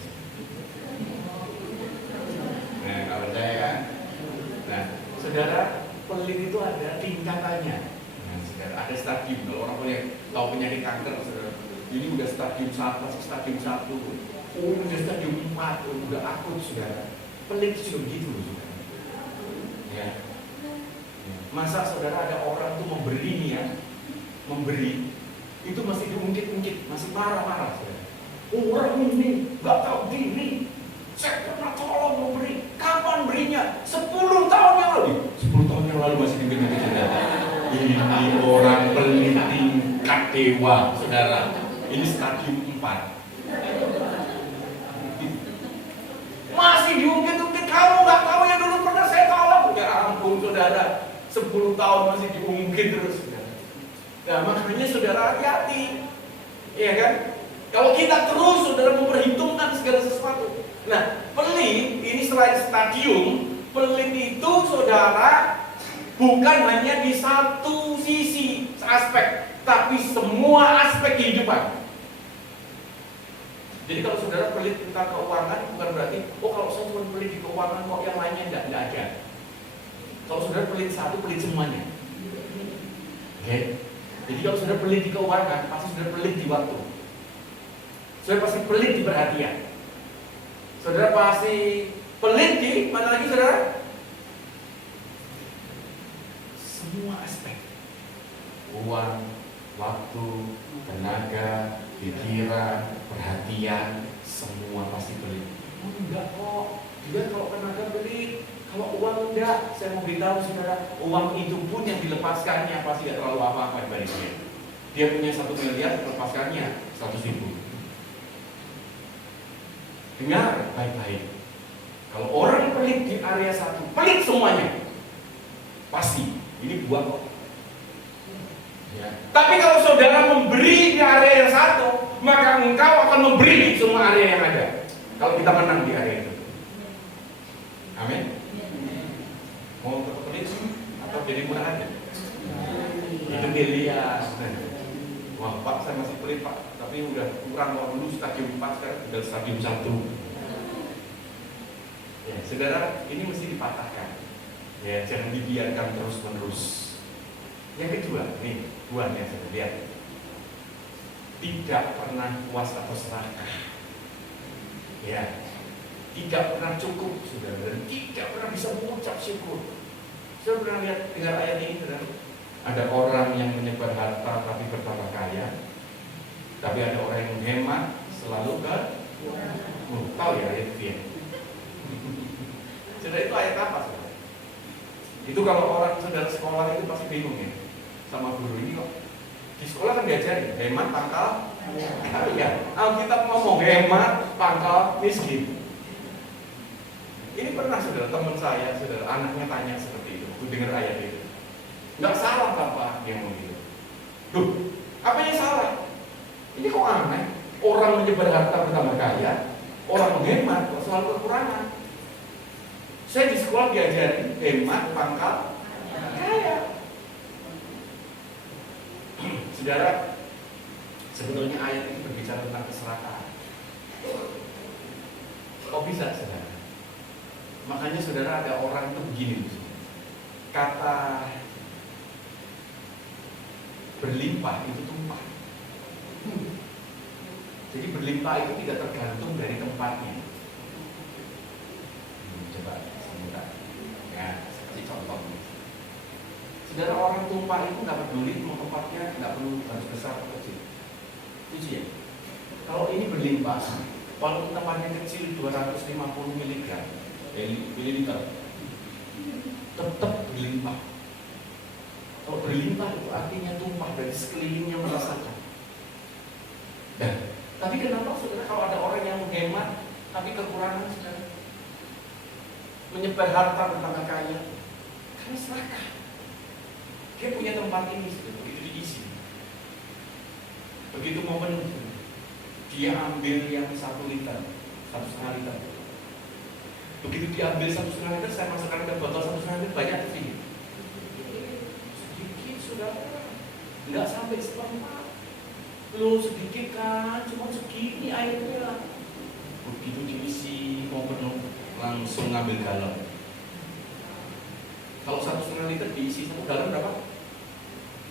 Nah, kalau saya kan, nah, saudara, pelit itu ada tingkatannya. Nah, saudara, ada stadium. Kalau orang punya tahu penyakit kanker, saudara, ini udah stadium 1, stadium 1, udah stadium 4, udah akut, saudara. Pelit juga begitu, saudara. Ya. Masa saudara ada orang tuh memberi nih ya, memberi itu masih diungkit-ungkit, masih marah-marah, saudara. Orang ini nggak tahu diri. Saya pernah tolong memberi. Kapan berinya? 10 tahun yang lalu. 10 tahun yang lalu masih diungkit-ungkit, saudara. Ini orang pelit tingkat dewa, saudara. Ini stadium 4. Masih diungkit-ungkit, kamu nggak tahu yang dulu pernah saya tolong. Ya ampun, saudara. 10 tahun masih diungkit terus, saudara. Nah, makanya saudara hati-hati. Iya kan? Kalau kita terus saudara memperhitungkan segala sesuatu. Nah, pelit ini selain stadium, pelit itu saudara bukan hanya di satu sisi aspek, tapi semua aspek kehidupan. Jadi kalau saudara pelit tentang keuangan, bukan berarti, oh kalau saya cuma pelit di keuangan kok yang lainnya enggak ada. Kalau saudara pelit satu, pelit semuanya. Oke? Jadi kalau saudara pelit di keuangan, pasti saudara pelit di waktu. Saudara pasti pelit di perhatian. Saudara pasti pelit di mana lagi, saudara? Semua aspek. Uang, waktu, tenaga, pikiran, perhatian, semua pasti pelit. Oh, enggak kok. Dia kalau tenaga pelit. Kalau uang enggak, saya mau beritahu saudara, uang itu pun yang dilepaskannya pasti tidak terlalu apa-apa dibanding dia. Dia punya 1 miliar, lepaskannya 100.000. Dengar baik-baik. Kalau orang pelit di area 1, pelit semuanya, pasti ini buah kok. Ya. Tapi kalau saudara memberi di area yang 1, maka engkau akan memberi di semua area yang ada. Kalau kita menang di area itu. Amin. Mau tetap pelit atau jadi murah aja? Itu dilihat. Wah, Pak, saya masih pelit, Pak, tapi udah kurang, kalau dulu stadium 4, sekarang udah stadium 1. Ya, saudara, ini mesti dipatahkan. Ya, jangan dibiarkan terus-menerus. Yang kedua, nih, buahnya saudara lihat. Tidak pernah puas atau serakah. Ya. Tidak pernah cukup, saudara, dan tidak pernah bisa mengucap syukur. Saya pernah lihat dengar ayat ini, saudara. Ada orang yang menyebar harta tapi bertambah kaya, tapi ada orang yang menghemat selalu Tahu ya ayat itu ya? Saudara, itu ayat apa saudara? Itu kalau orang saudara sekolah itu pasti bingung ya sama guru ini kok. Di sekolah kan diajarin hemat pangkal kaya. Alkitab ngomong hemat pangkal miskin. Ini pernah saudara, teman saya, saudara, anaknya tanya seperti itu. Aku dengar ayat itu. Nggak salah Bapak yang ngomong gitu. Duh, apa yang salah? Ini kok aneh? Orang menyebar harta bertambah kaya, orang menghemat kok selalu kekurangan. Saya di sekolah diajarin hemat pangkal kaya. Saudara, sebetulnya ayat ini berbicara tentang keserakahan. Kok bisa saudara? Makanya saudara ada orang itu begini, kata berlimpah itu tumpah. Jadi berlimpah itu tidak tergantung dari tempatnya. Coba sebentar. Ya, saya kasih contoh. Saudara, orang tumpah itu nggak peduli mau tempatnya, nggak perlu harus besar atau kecil. Itu ya. Kalau ini berlimpah, walaupun tempatnya kecil 250 mililiter, tetap berlimpah. Kalau berlimpah itu artinya tumpah dari sekelilingnya merasakan. Dan tapi kenapa saudara kalau ada orang yang menghemat tapi kekurangan saudara? Menyebar harta bertambah kaya. Karena serakah. Dia punya tempat ini saudara, begitu diisi. Begitu mau penuh, dia ambil yang 1 liter, 1,5 liter. Begitu diambil 1,5 liter, saya masukkan ke botol 1,5 liter, banyak sedikit. Sedikit saudara, nggak sampai seperempat. Lu sedikit kan, cuma segini airnya. Begitu diisi mau penuh, langsung ngambil galon. Kalau 1,5 liter diisi 1 galon berapa?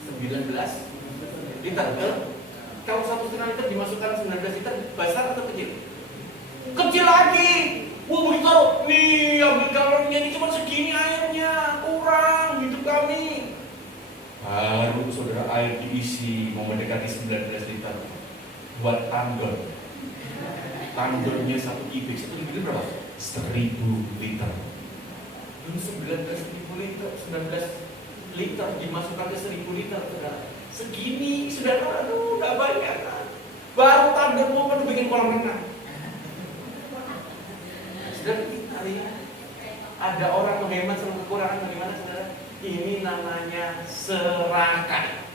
19 liter. Kalau 1,5 liter dimasukkan 19 liter, besar atau kecil? Kecil lagi. Wah, begitu nih ambil galonnya ini cuma segini airnya, kurang hidup kami. Baru saudara air diisi mau mendekati 19 liter buat tandon. Tandonnya 1 kubik, 1 kubik itu berapa? 1.000 liter. 19.000 liter, 19 liter dimasukkan ke 1.000 liter, saudara. Segini, saudara, aduh, nggak banyak kan? Baru tandon mau pada bikin kolam renang. Saudara, kita lihat ada orang menghemat sama kekurangan bagaimana, saudara? Ini namanya serakah.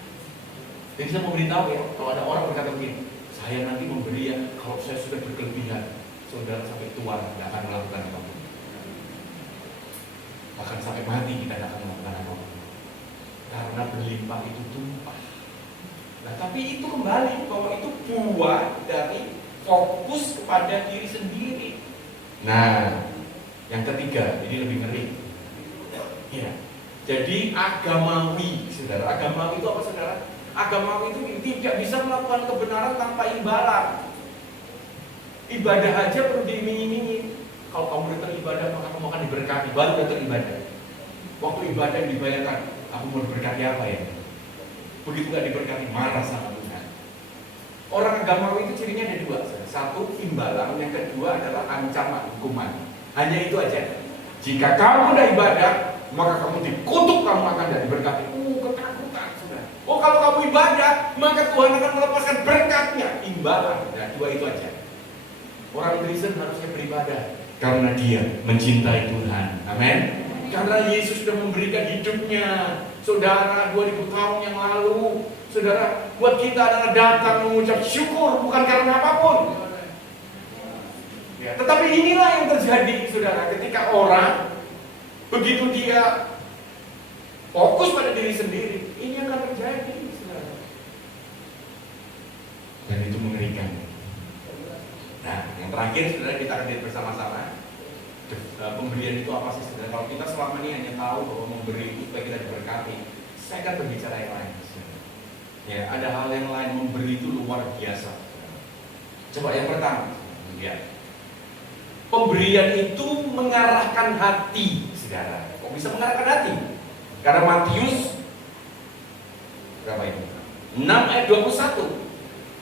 Jadi saya mau beritahu ya, kalau ada orang berkata begini, saya nanti memberi ya, kalau saya sudah berkelebihan, saudara sampai tua tidak akan melakukan apa-apa. Bahkan sampai mati kita tidak akan melakukan apa-apa. Karena berlimpah itu tumpah. Nah, tapi itu kembali bahwa itu buah dari fokus kepada diri sendiri. Nah, yang ketiga, ini lebih ngeri. Ya. Jadi agamawi, saudara. Agamawi itu apa, saudara? Agamawi itu tidak bisa melakukan kebenaran tanpa imbalan. Ibadah aja perlu diiming-imingin. Kalau kamu datang ibadah, maka kamu akan diberkati. Baru datang ibadah. Waktu ibadah dibayarkan, aku mau diberkati apa ya? Begitu gak diberkati, marah sama Tuhan. Orang agamawi itu cirinya ada 2. Satu, imbalan. Yang kedua adalah ancaman, hukuman. Hanya itu aja. Jika kamu udah ibadah, maka kamu dikutuk, kamu akan tidak diberkati. Ketakutan, saudara. Oh, kalau kamu ibadah, maka Tuhan akan melepaskan berkatnya. Imbalan. Nah, 2 itu aja. Orang Kristen harusnya beribadah karena dia mencintai Tuhan. Amin. Karena Yesus sudah memberikan hidupnya, saudara, 2000 tahun yang lalu. Saudara, buat kita adalah datang mengucap syukur bukan karena apapun. Ya, tetapi inilah yang terjadi, saudara, ketika orang begitu dia fokus pada diri sendiri, ini akan terjadi, saudara. Dan itu mengerikan. Nah, yang terakhir, saudara, kita akan lihat bersama-sama. Pemberian itu apa sih, saudara? Kalau kita selama ini hanya tahu bahwa memberi itu supaya kita diberkati, saya akan berbicara yang lain, saudara. Ya, ada hal yang lain, memberi itu luar biasa, saudara. Coba yang pertama, lihat. Pemberian itu mengarahkan hati, saudara. Kok bisa mengarahkan hati? Karena Matius berapa ini? 6 ayat 21.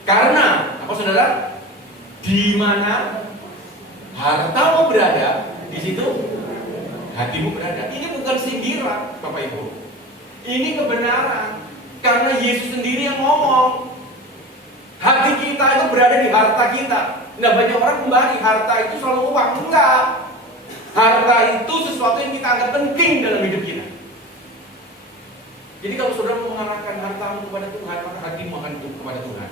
Karena apa, saudara? Di mana hartamu berada, di situ hatimu berada. Ini bukan sindiran, Bapak Ibu. Ini kebenaran. Karena Yesus sendiri yang ngomong. Hati kita itu berada di harta kita. Nah, banyak orang kembali harta itu selalu uang. Enggak. Harta itu sesuatu yang kita anggap penting dalam hidup kita. Jadi kalau saudara mau mengarahkan hartamu kepada Tuhan, maka hatimu akan kepada Tuhan.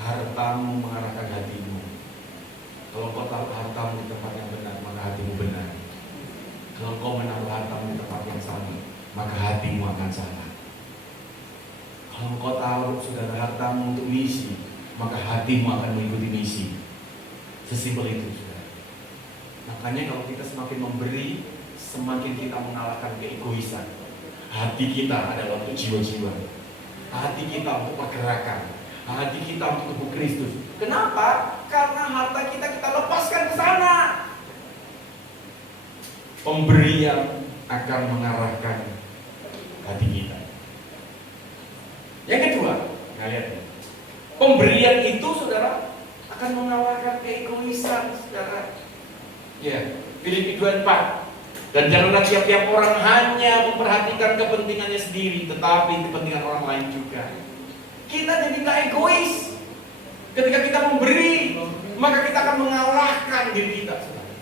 Hartamu mengarahkan hatimu. Kalau kau taruh hartamu di tempat yang benar, maka hatimu benar. Kalau kau menaruh hartamu di tempat yang salah, maka hatimu akan salah. Kalau kau taruh saudara hartamu untuk misi, maka hatimu akan mengikuti misi. Sesimpel itu, saudara. Makanya kalau kita semakin memberi, semakin kita mengalahkan keegoisan. Hati kita adalah untuk jiwa-jiwa. Hati kita untuk pergerakan. Hati kita untuk tubuh Kristus. Kenapa? Karena harta kita lepaskan ke sana. Pemberian akan mengarahkan hati kita. Yang kedua, nah lihat nih. Pemberian itu, saudara, akan mengalahkan keegoisan, saudara. Ya, Filipi 2:4. Dan janganlah tiap-tiap orang hanya memperhatikan kepentingannya sendiri, tetapi kepentingan orang lain juga. Kita jadi nggak egois. Ketika kita memberi, maka kita akan mengalahkan diri kita, saudara.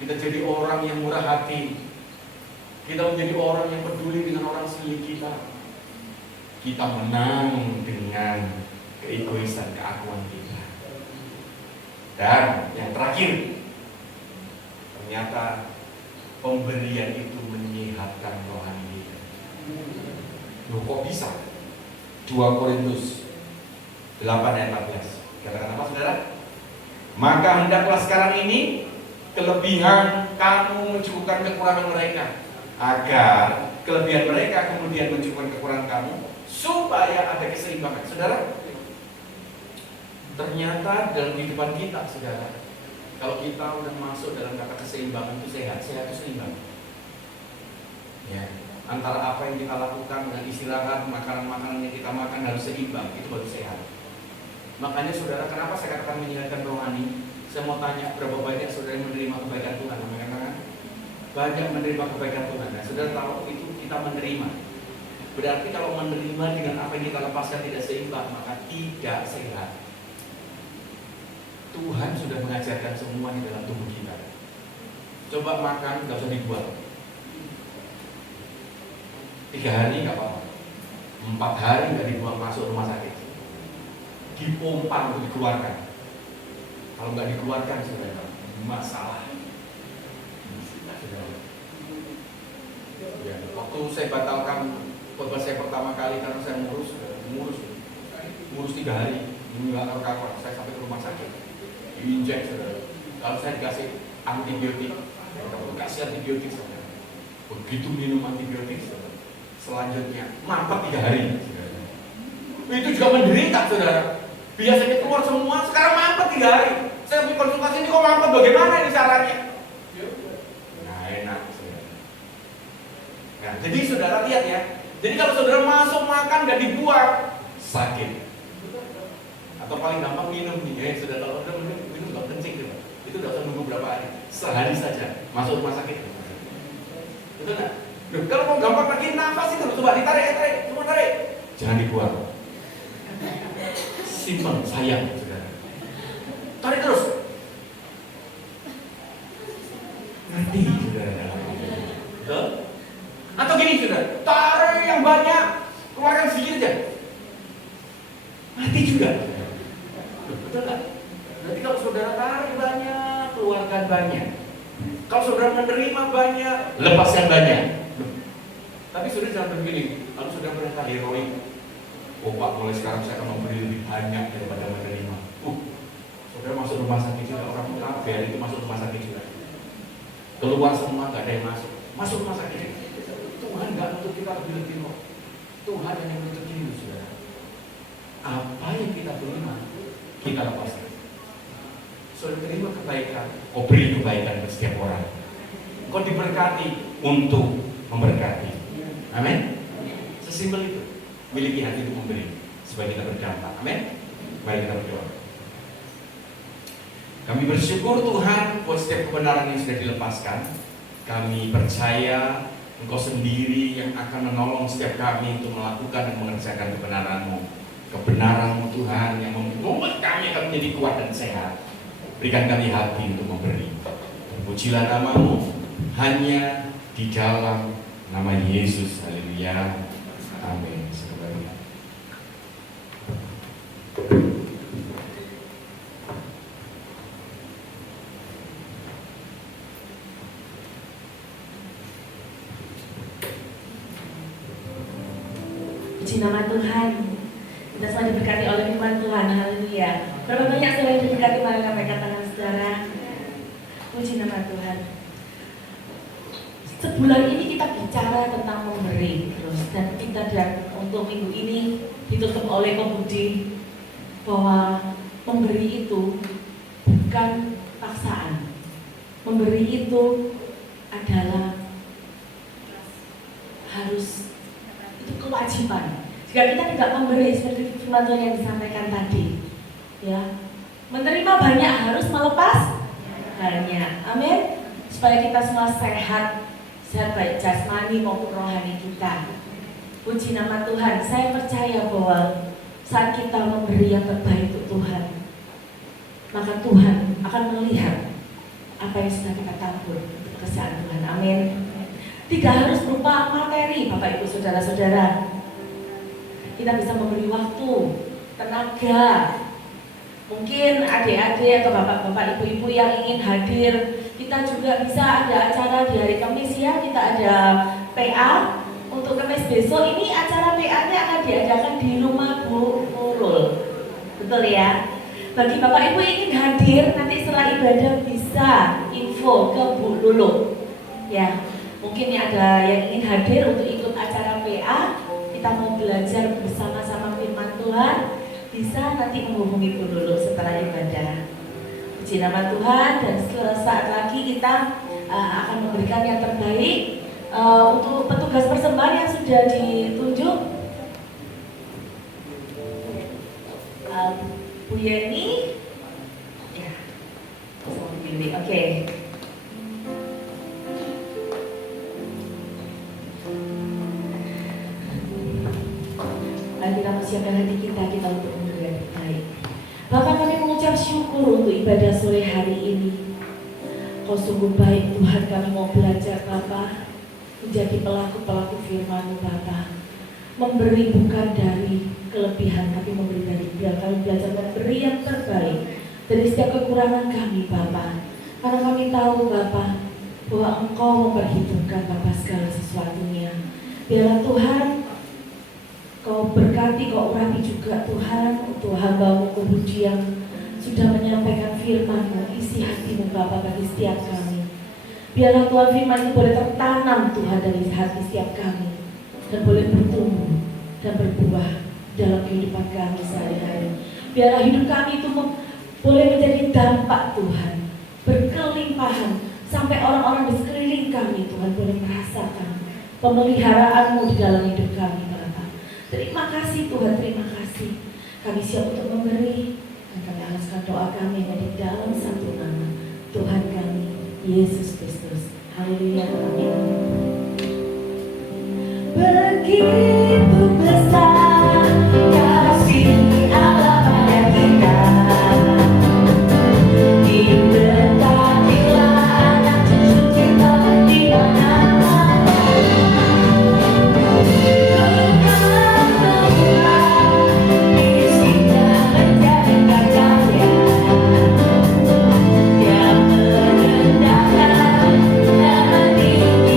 Kita jadi orang yang murah hati. Kita menjadi orang yang peduli dengan orang sekeliling kita. Kita menang dengan keegoisan, keakuan kita. Dan yang terakhir, ternyata pemberian itu menyehatkan rohani kita. Loh, kok bisa? 2 Korintus 8 ayat 14. Katakan apa, saudara? Maka hendaklah sekarang ini kelebihan kamu mencukupkan kekurangan mereka, agar kelebihan mereka kemudian mencukupkan kekurangan kamu, supaya ada keseimbangan. Saudara, ternyata dalam kehidupan kita, saudara, kalau kita udah masuk dalam kata keseimbangan itu sehat itu seimbang. Ya, antara apa yang kita lakukan dengan istirahat, makanan-makanan yang kita makan harus seimbang, itu baru sehat. Makanya saudara, kenapa saya katakan menyehatkan rohani? Saya mau tanya, berapa banyak saudara yang menerima kebaikan Tuhan? Banyak menerima kebaikan Tuhan. Nah, saudara tahu itu kita menerima. Berarti kalau menerima dengan apa yang kita lepaskan tidak seimbang, maka tidak sehat. Tuhan sudah mengajarkan semua di dalam tubuh kita. Coba makan, gak usah dibuang. 3 hari gak apa-apa. 4 hari gak dibuang, masuk rumah sakit. Dipompa untuk dikeluarkan. Kalau gak dikeluarkan, saudara, masalah. Ya, waktu saya batalkan khotbah saya pertama kali karena saya ngurus 3 hari, nggak tercover, saya sampai ke rumah sakit, diinjek, saudara. Kalau saya dikasih antibiotik, kalau kasih antibiotik, saudara, begitu minum antibiotik, saudara, selanjutnya mampet 3 hari, saudara. Itu juga menderita, saudara. Biasanya keluar semua, sekarang mampet 3 hari. Saya pergi konsultasi, ini kok mampet, bagaimana ini caranya? Nah, enak, saudara. Nah, jadi saudara lihat ya. Jadi kalau saudara masuk makan dan dibuang, sakit. Atau paling gampang minum nih, sudah kalau udah minum nggak kencing gitu. Itu nggak usah nunggu berapa hari, sehari saja masuk rumah sakit. Betul nggak? Kalau mau gampang lagi nafas itu, coba ditarik, semua tarik, jangan dibuang. Simple, sayang, saudara. Tarik terus. Ngerti, saudara. Betul? Atau gini, saudara, tarik yang banyak, keluarkan sedikit aja. Mati juga. Betul nggak? Nanti kalau saudara tarik banyak, keluarkan banyak. Kalau saudara menerima banyak, lepaskan banyak. Tapi saudara jangan begini. Kalau saudara merasa heroik, oh Pak, mulai sekarang saya akan memberi lebih banyak daripada menerima. Saudara masuk rumah sakit juga, orang kafir itu masuk rumah sakit juga. Keluar semua, nggak ada yang masuk. Masuk rumah sakit. Tuhan nggak nuntut kita lebih loh. Tuhan yang menuntut diri, saudara. Apa yang kita terima, kita lepaskan. Saudara terima kebaikan, kau beri kebaikan ke setiap orang. Kau diberkati untuk memberkati. Amin. Sesimpel itu. Miliki hati untuk memberi supaya kita berdampak. Amin. Mari kita berdoa. Kami bersyukur Tuhan buat setiap kebenaran yang sudah dilepaskan. Kami percaya Engkau sendiri yang akan menolong setiap kami untuk melakukan dan mengerjakan kebenaran-Mu. Kebenaran-Mu Tuhan yang membuat kami akan menjadi kuat dan sehat. Berikan kami hati untuk memberi. Pujilah nama-Mu hanya di dalam nama Yesus. Haleluya. Amin. Sekembali. Puji nama Tuhan. Kita semua diberkati oleh firman Tuhan. Haleluya. Berapa banyak saudara yang diberkati, mari angkat tangan saudara. Puji nama Tuhan. Sebulan ini kita bicara tentang memberi terus, dan kita untuk minggu ini ditutup oleh Kobudi bahwa memberi itu bukan paksaan. Memberi itu adalah harus, itu kewajiban. Jika kita tidak memberi seperti firman Tuhan yang disampaikan tadi, ya, menerima banyak harus melepas banyak. Amin. Supaya kita semua sehat baik jasmani maupun rohani kita. Puji nama Tuhan. Saya percaya bahwa saat kita memberi yang terbaik untuk Tuhan, maka Tuhan akan melihat apa yang sudah kita tabur untuk pekerjaan Tuhan. Amin. Tidak harus berupa materi, Bapak Ibu Saudara-saudara. Kita bisa memberi waktu, tenaga. Mungkin adik-adik atau bapak-bapak, ibu-ibu yang ingin hadir, kita juga bisa ada acara di hari Kamis ya. Kita ada PA untuk Kamis besok. Ini acara PA-nya akan diadakan di rumah Bu Nurul. Betul ya? Bagi bapak ibu ingin hadir, nanti setelah ibadah bisa info ke Bu Lulu. Ya, mungkin ada yang ingin hadir untuk ikut acara PA. Kita mau belajar bersama-sama firman Tuhan, bisa nanti menghubungi Bu Lulu setelah ibadah. Puji nama Tuhan. Dan saat lagi kita akan memberikan yang terbaik untuk petugas persembahan yang sudah ditunjuk. Bu Yeni, ya, langsung dipilih. Oke. Mari kita persiapkan hati kita untuk memberi yang terbaik. Bapak, kami mengucap syukur untuk ibadah sore hari ini. Kau sungguh baik Tuhan, kami mau belajar Bapak menjadi pelaku-pelaku firman-Mu Bapak. Memberi bukan dari kelebihan, tapi memberi dari biar kami belajar memberi yang terbaik dari setiap kekurangan kami Bapak. Karena kami tahu Bapak bahwa Engkau memperhitungkan Bapak segala sesuatunya. Biarlah Tuhan Kau berkati, Kau urapi juga Tuhan untuk hamba-Mu Kobudi yang sudah menyampaikan firman-Mu, isi hati-Mu Bapa bagi setiap kami. Biarlah Tuhan firman itu boleh tertanam Tuhan dari hati setiap kami dan boleh bertumbuh dan berbuah dalam kehidupan kami sehari-hari. Biarlah hidup kami itu boleh menjadi dampak Tuhan, berkelimpahan sampai orang-orang di sekeliling kami Tuhan boleh merasakan pemeliharaan-Mu di dalam hidup kami Bapa. Terima kasih Tuhan, terima kasih. Kami siap untuk memberi dan kami alaskan doa kami yang ada di dalam satu nama Tuhan kami, Yesus Kristus. Haleluya, amin. Begitu besar kasih Allah pada kita, diberkatilah anak cucu kita di mana-mana. Yang merendahkan dan meninggikan.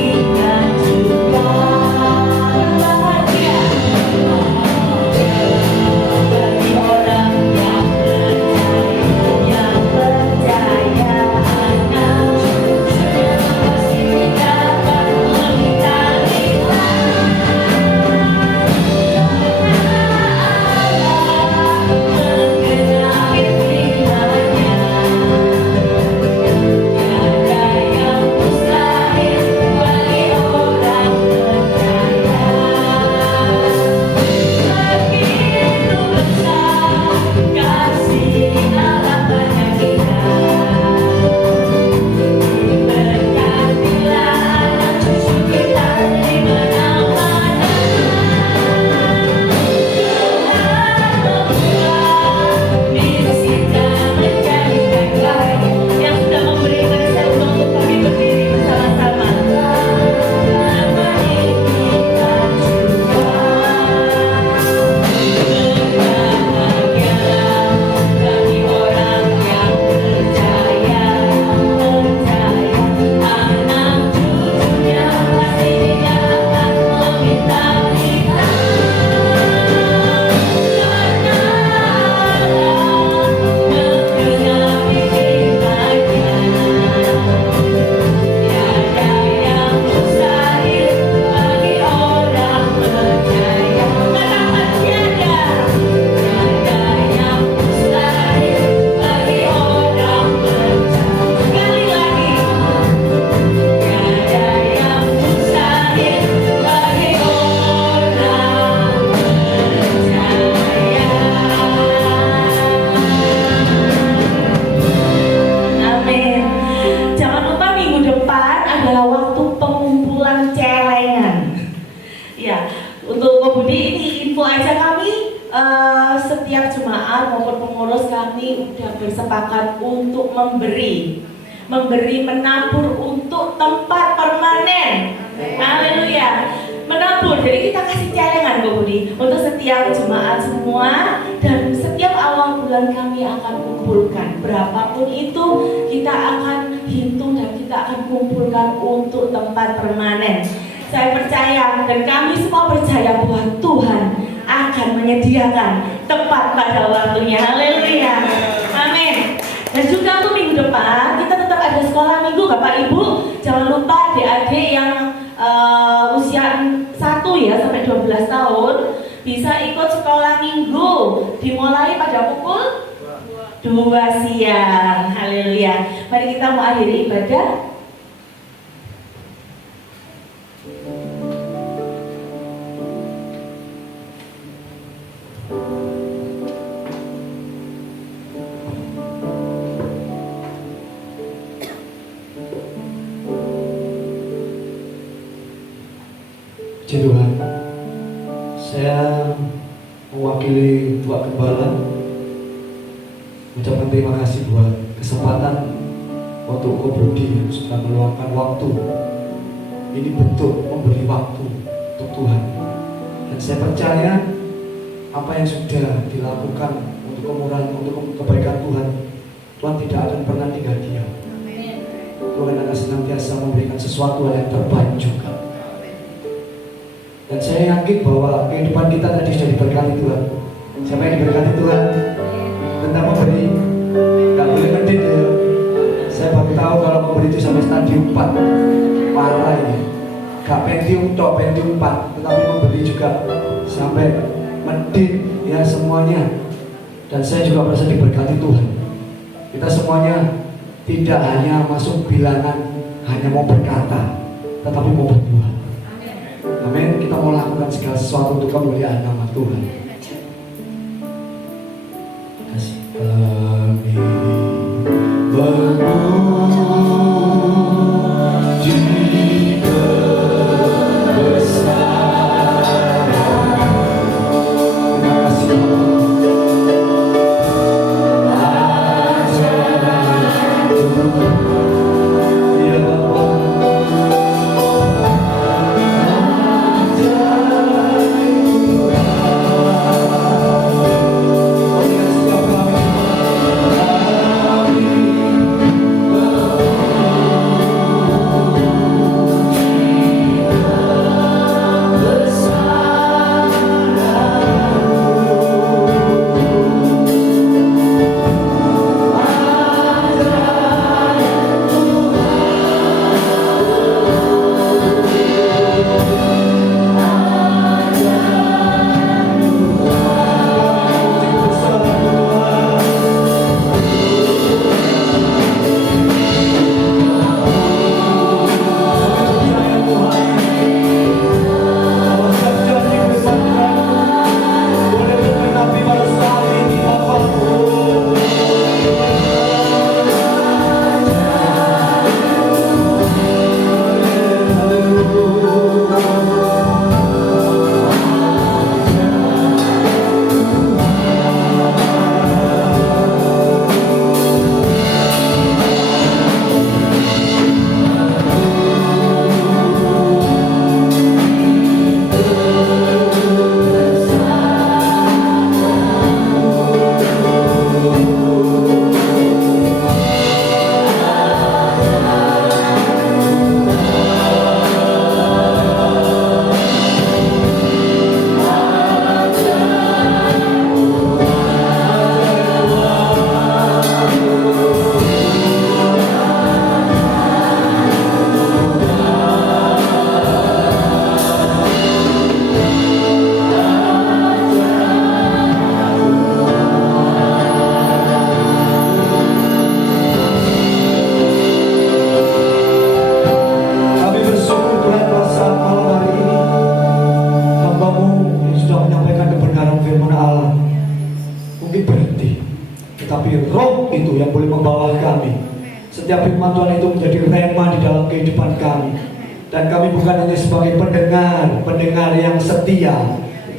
kami sudah bersepakat untuk memberi, menabur untuk tempat permanen. Haleluya. Menabur, jadi kita kasih celengan Bu Budi untuk setiap jemaat semua, dan setiap awal bulan kami akan kumpulkan berapapun itu, kita akan hitung dan kita akan kumpulkan untuk tempat permanen. Saya percaya dan kami semua percaya bahwa Tuhan akan menyediakan tempat pada waktunya. Haleluya. Amin. Dan juga untuk minggu depan kita tetap ada sekolah minggu Bapak Ibu. Jangan lupa adik-adik yang usia 1 ya sampai 12 tahun bisa ikut sekolah minggu, dimulai pada pukul 2 siang. Haleluya. Mari kita mau akhiri ibadah. Puji Tuhan, saya mewakili Pak Gembala mengucapkan terima kasih buat kesempatan untuk Ko Budi yang sudah meluangkan waktu. Ini bentuk memberi waktu untuk Tuhan, dan saya percaya apa yang sudah dilakukan untuk kemurahan, untuk kebaikan Tuhan, Tuhan tidak akan pernah tinggal diam. Tuhan akan senantiasa memberikan sesuatu yang terbaik juga. Dan saya yakin bahwa kehidupan kita tadi sudah diberkati Tuhan. Siapa yang diberkati Tuhan? Tentang memberi, gak boleh medit ya. Saya baru tahu kalau memberi itu sampai stadium 4. Parah ini. Gak Pentium tok, Pentium 4, tetapi memberi juga sampai medit ya semuanya. Dan saya juga merasa diberkati Tuhan. Kita semuanya tidak hanya masuk bilangan hanya mau berkata, tetapi mau berbuat. Amin. Kita mau lakukan segala sesuatu untuk kemuliaan nama Tuhan. Kasih. Kami memuji kebesaran. Terima kasih. Ya Bapa. Setiap firman Tuhan itu menjadi rema di dalam kehidupan kami. Dan kami bukan hanya sebagai pendengar yang setia,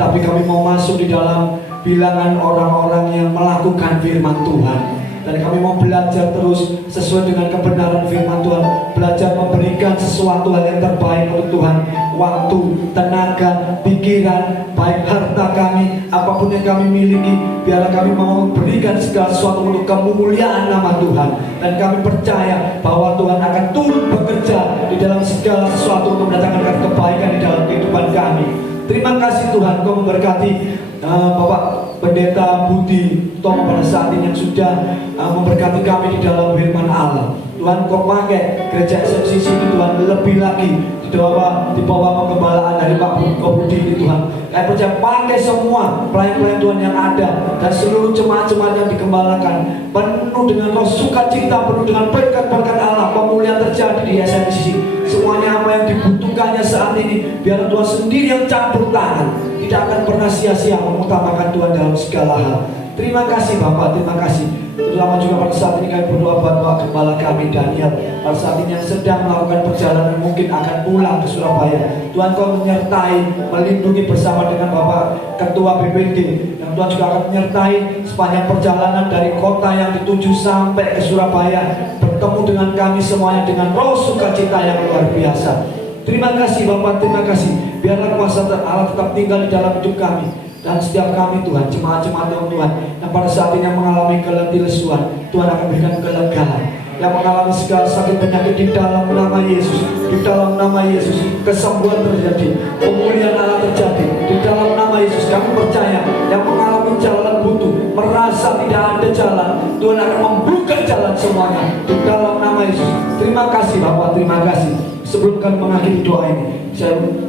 tapi kami mau masuk di dalam bilangan orang-orang yang melakukan firman Tuhan. Dan kami mau belajar terus sesuai dengan kebenaran firman Tuhan, belajar memberikan sesuatu hal yang terbaik untuk Tuhan. Waktu, tenaga, pikiran, baik harta kami, apapun yang kami miliki, biarlah kami mau memberikan segala sesuatu untuk kemuliaan nama Tuhan. Dan kami percaya bahwa Tuhan akan turut bekerja di dalam segala sesuatu untuk mendatangkan kebaikan di dalam kehidupan kami. Terima kasih Tuhan, Kau memberkati Bapak Pendeta Budi Tomo pada saat ini yang sudah memberkati kami di dalam firman Allah. Tuhan, Kau pakai gereja SMCC ini Tuhan lebih lagi di bawah penggembalaan dari Pak Budi ini Tuhan. Kami percaya pakai semua pelayan-pelayan Tuhan yang ada dan seluruh jemaat-jemaat yang digembalakan penuh dengan roh sukacita, penuh dengan berkat-berkat Allah, pemulihan terjadi di SMCC. Semuanya apa yang dibutuhkannya saat ini, biar Tuhan sendiri yang campur tangan, tidak akan pernah sia-sia mengutamakan Tuhan dalam segala hal. Terima kasih Bapak, terima kasih. Terutama juga pada saat ini kami berdoa buat Bapak Gembala kami Daniel, pada saat ini yang sedang melakukan perjalanan mungkin akan pulang ke Surabaya. Tuhan, Kau menyertai, melindungi bersama dengan Bapak Ketua BPD, yang Tuhan juga akan menyertai sepanjang perjalanan dari kota yang dituju sampai ke Surabaya, bertemu dengan kami semuanya dengan roh sukacita yang luar biasa. Terima kasih Bapak, terima kasih. Biarlah kuasa Allah tetap tinggal di dalam hidup kami dan setiap kami Tuhan, jemaat-jemaat yang Tuhan yang pada saat ini yang mengalami keletih lesuan, Tuhan akan berikan kelegaan. Yang mengalami segala sakit penyakit di dalam nama Yesus, di dalam nama Yesus kesembuhan terjadi, pemulihan Allah terjadi di dalam nama Yesus. Kami percaya yang mengalami jalan buntu, merasa tidak ada jalan, Tuhan akan membuka jalan semuanya di dalam nama Yesus. Terima kasih Bapak, terima kasih. Sebelum kami mengakhiri doa ini,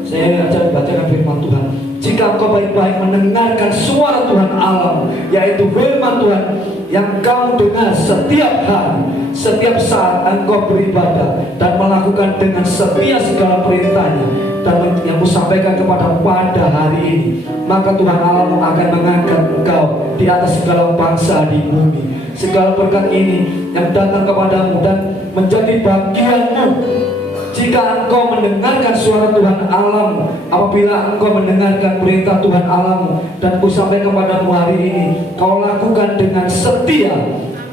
saya akan bacakan firman Tuhan. Jika engkau baik-baik mendengarkan suara Tuhan Allah, yaitu firman Tuhan yang kamu dengar setiap hari, setiap saat engkau beribadah dan melakukan dengan setia segala perintahnya dan yang kusampaikan kepada pada hari ini, maka Tuhan Allahmu akan mengangkat engkau di atas segala bangsa di bumi. Segala berkat ini yang datang kepadamu dan menjadi bagianmu jika engkau mendengarkan suara Tuhan Allahmu, apabila engkau mendengarkan perintah Tuhan Allahmu dan kusampaikan kepadamu hari ini, kau lakukan dengan setia,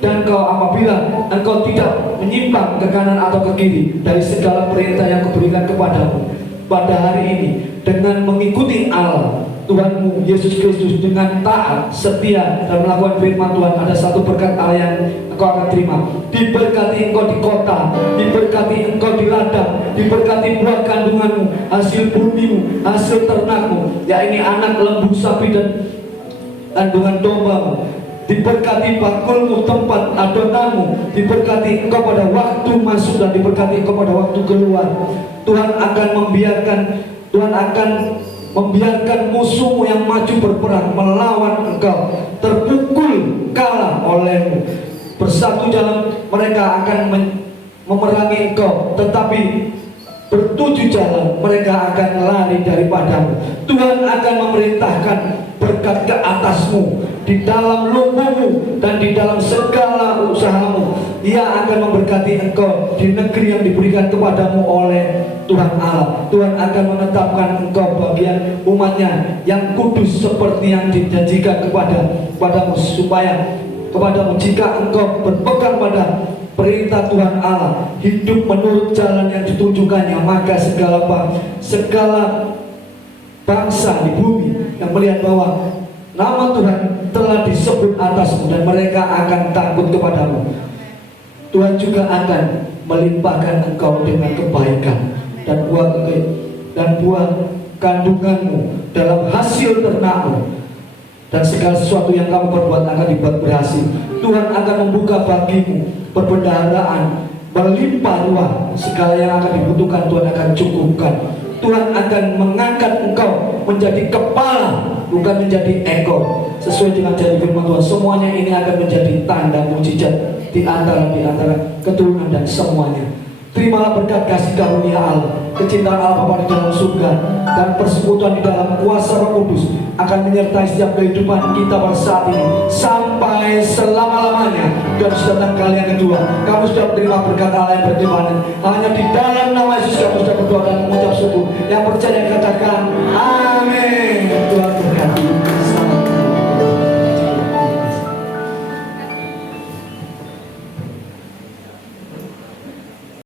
dan kau apabila engkau tidak menyimpang ke kanan atau ke kiri dari segala perintah yang kuberikan kepadamu pada hari ini, dengan mengikuti Allah Tuhanmu Yesus Kristus dengan taat, setia dan melakukan firman Tuhan, ada satu berkat Allah yang engkau akan terima. Diberkati engkau di kota, diberkati engkau di ladang, diberkati buah kandunganmu, hasil bumimu, hasil ternakmu, ya ini anak lembu sapi dan kandungan dombamu. Diberkati bakulmu, tempat adonanmu, diberkati engkau pada waktu masuk dan diberkati engkau pada waktu keluar. Tuhan akan membiarkan musuhmu yang maju berperang melawan engkau terpukul kalah olehmu. Bersatu jalan mereka akan memerangi engkau, tetapi bertujuh jalan mereka akan lari daripadamu. Tuhan akan memerintahkan berkat ke atasmu di dalam lumbungmu dan di dalam segala usahamu. Ia akan memberkati engkau di negeri yang diberikan kepadamu oleh Tuhan Allah. Tuhan akan menetapkan engkau bagian umatnya yang kudus seperti yang dijanjikan kepadamu, supaya kepadamu jika engkau berpegang pada perintah Tuhan Allah, hidup menurut jalan yang ditunjukkannya, maka segala bangsa di bumi yang melihat bahwa nama Tuhan telah disebut atasmu dan mereka akan takut kepadamu. Tuhan juga akan melimpahkan engkau dengan kebaikan dan buah kandunganmu dalam hasil ternakmu, dan segala sesuatu yang kamu perbuat akan dibuat berhasil. Tuhan akan membuka bagimu perbendaharaan, melimpah ruah, segala yang akan dibutuhkan Tuhan akan cukupkan. Tuhan akan mengangkat engkau menjadi kepala, bukan menjadi ekor, sesuai dengan janji firman Tuhan. Semuanya ini akan menjadi tanda mujizat di antara keturunan dan semuanya. Terimalah berkat kasih karunia Allah, kecintaan Allah Bapa di dalam surga, dan persekutuan di dalam kuasa Roh Kudus akan menyertai setiap kehidupan kita pada saat ini sampai selama-lamanya. Dan sudah datang kali yang kedua, kamu sudah menerima berkat Allah yang berlimpah. Hanya di dalam nama Yesus kamu sudah berdoa dan mengucap syukur. Yang percaya katakan amin.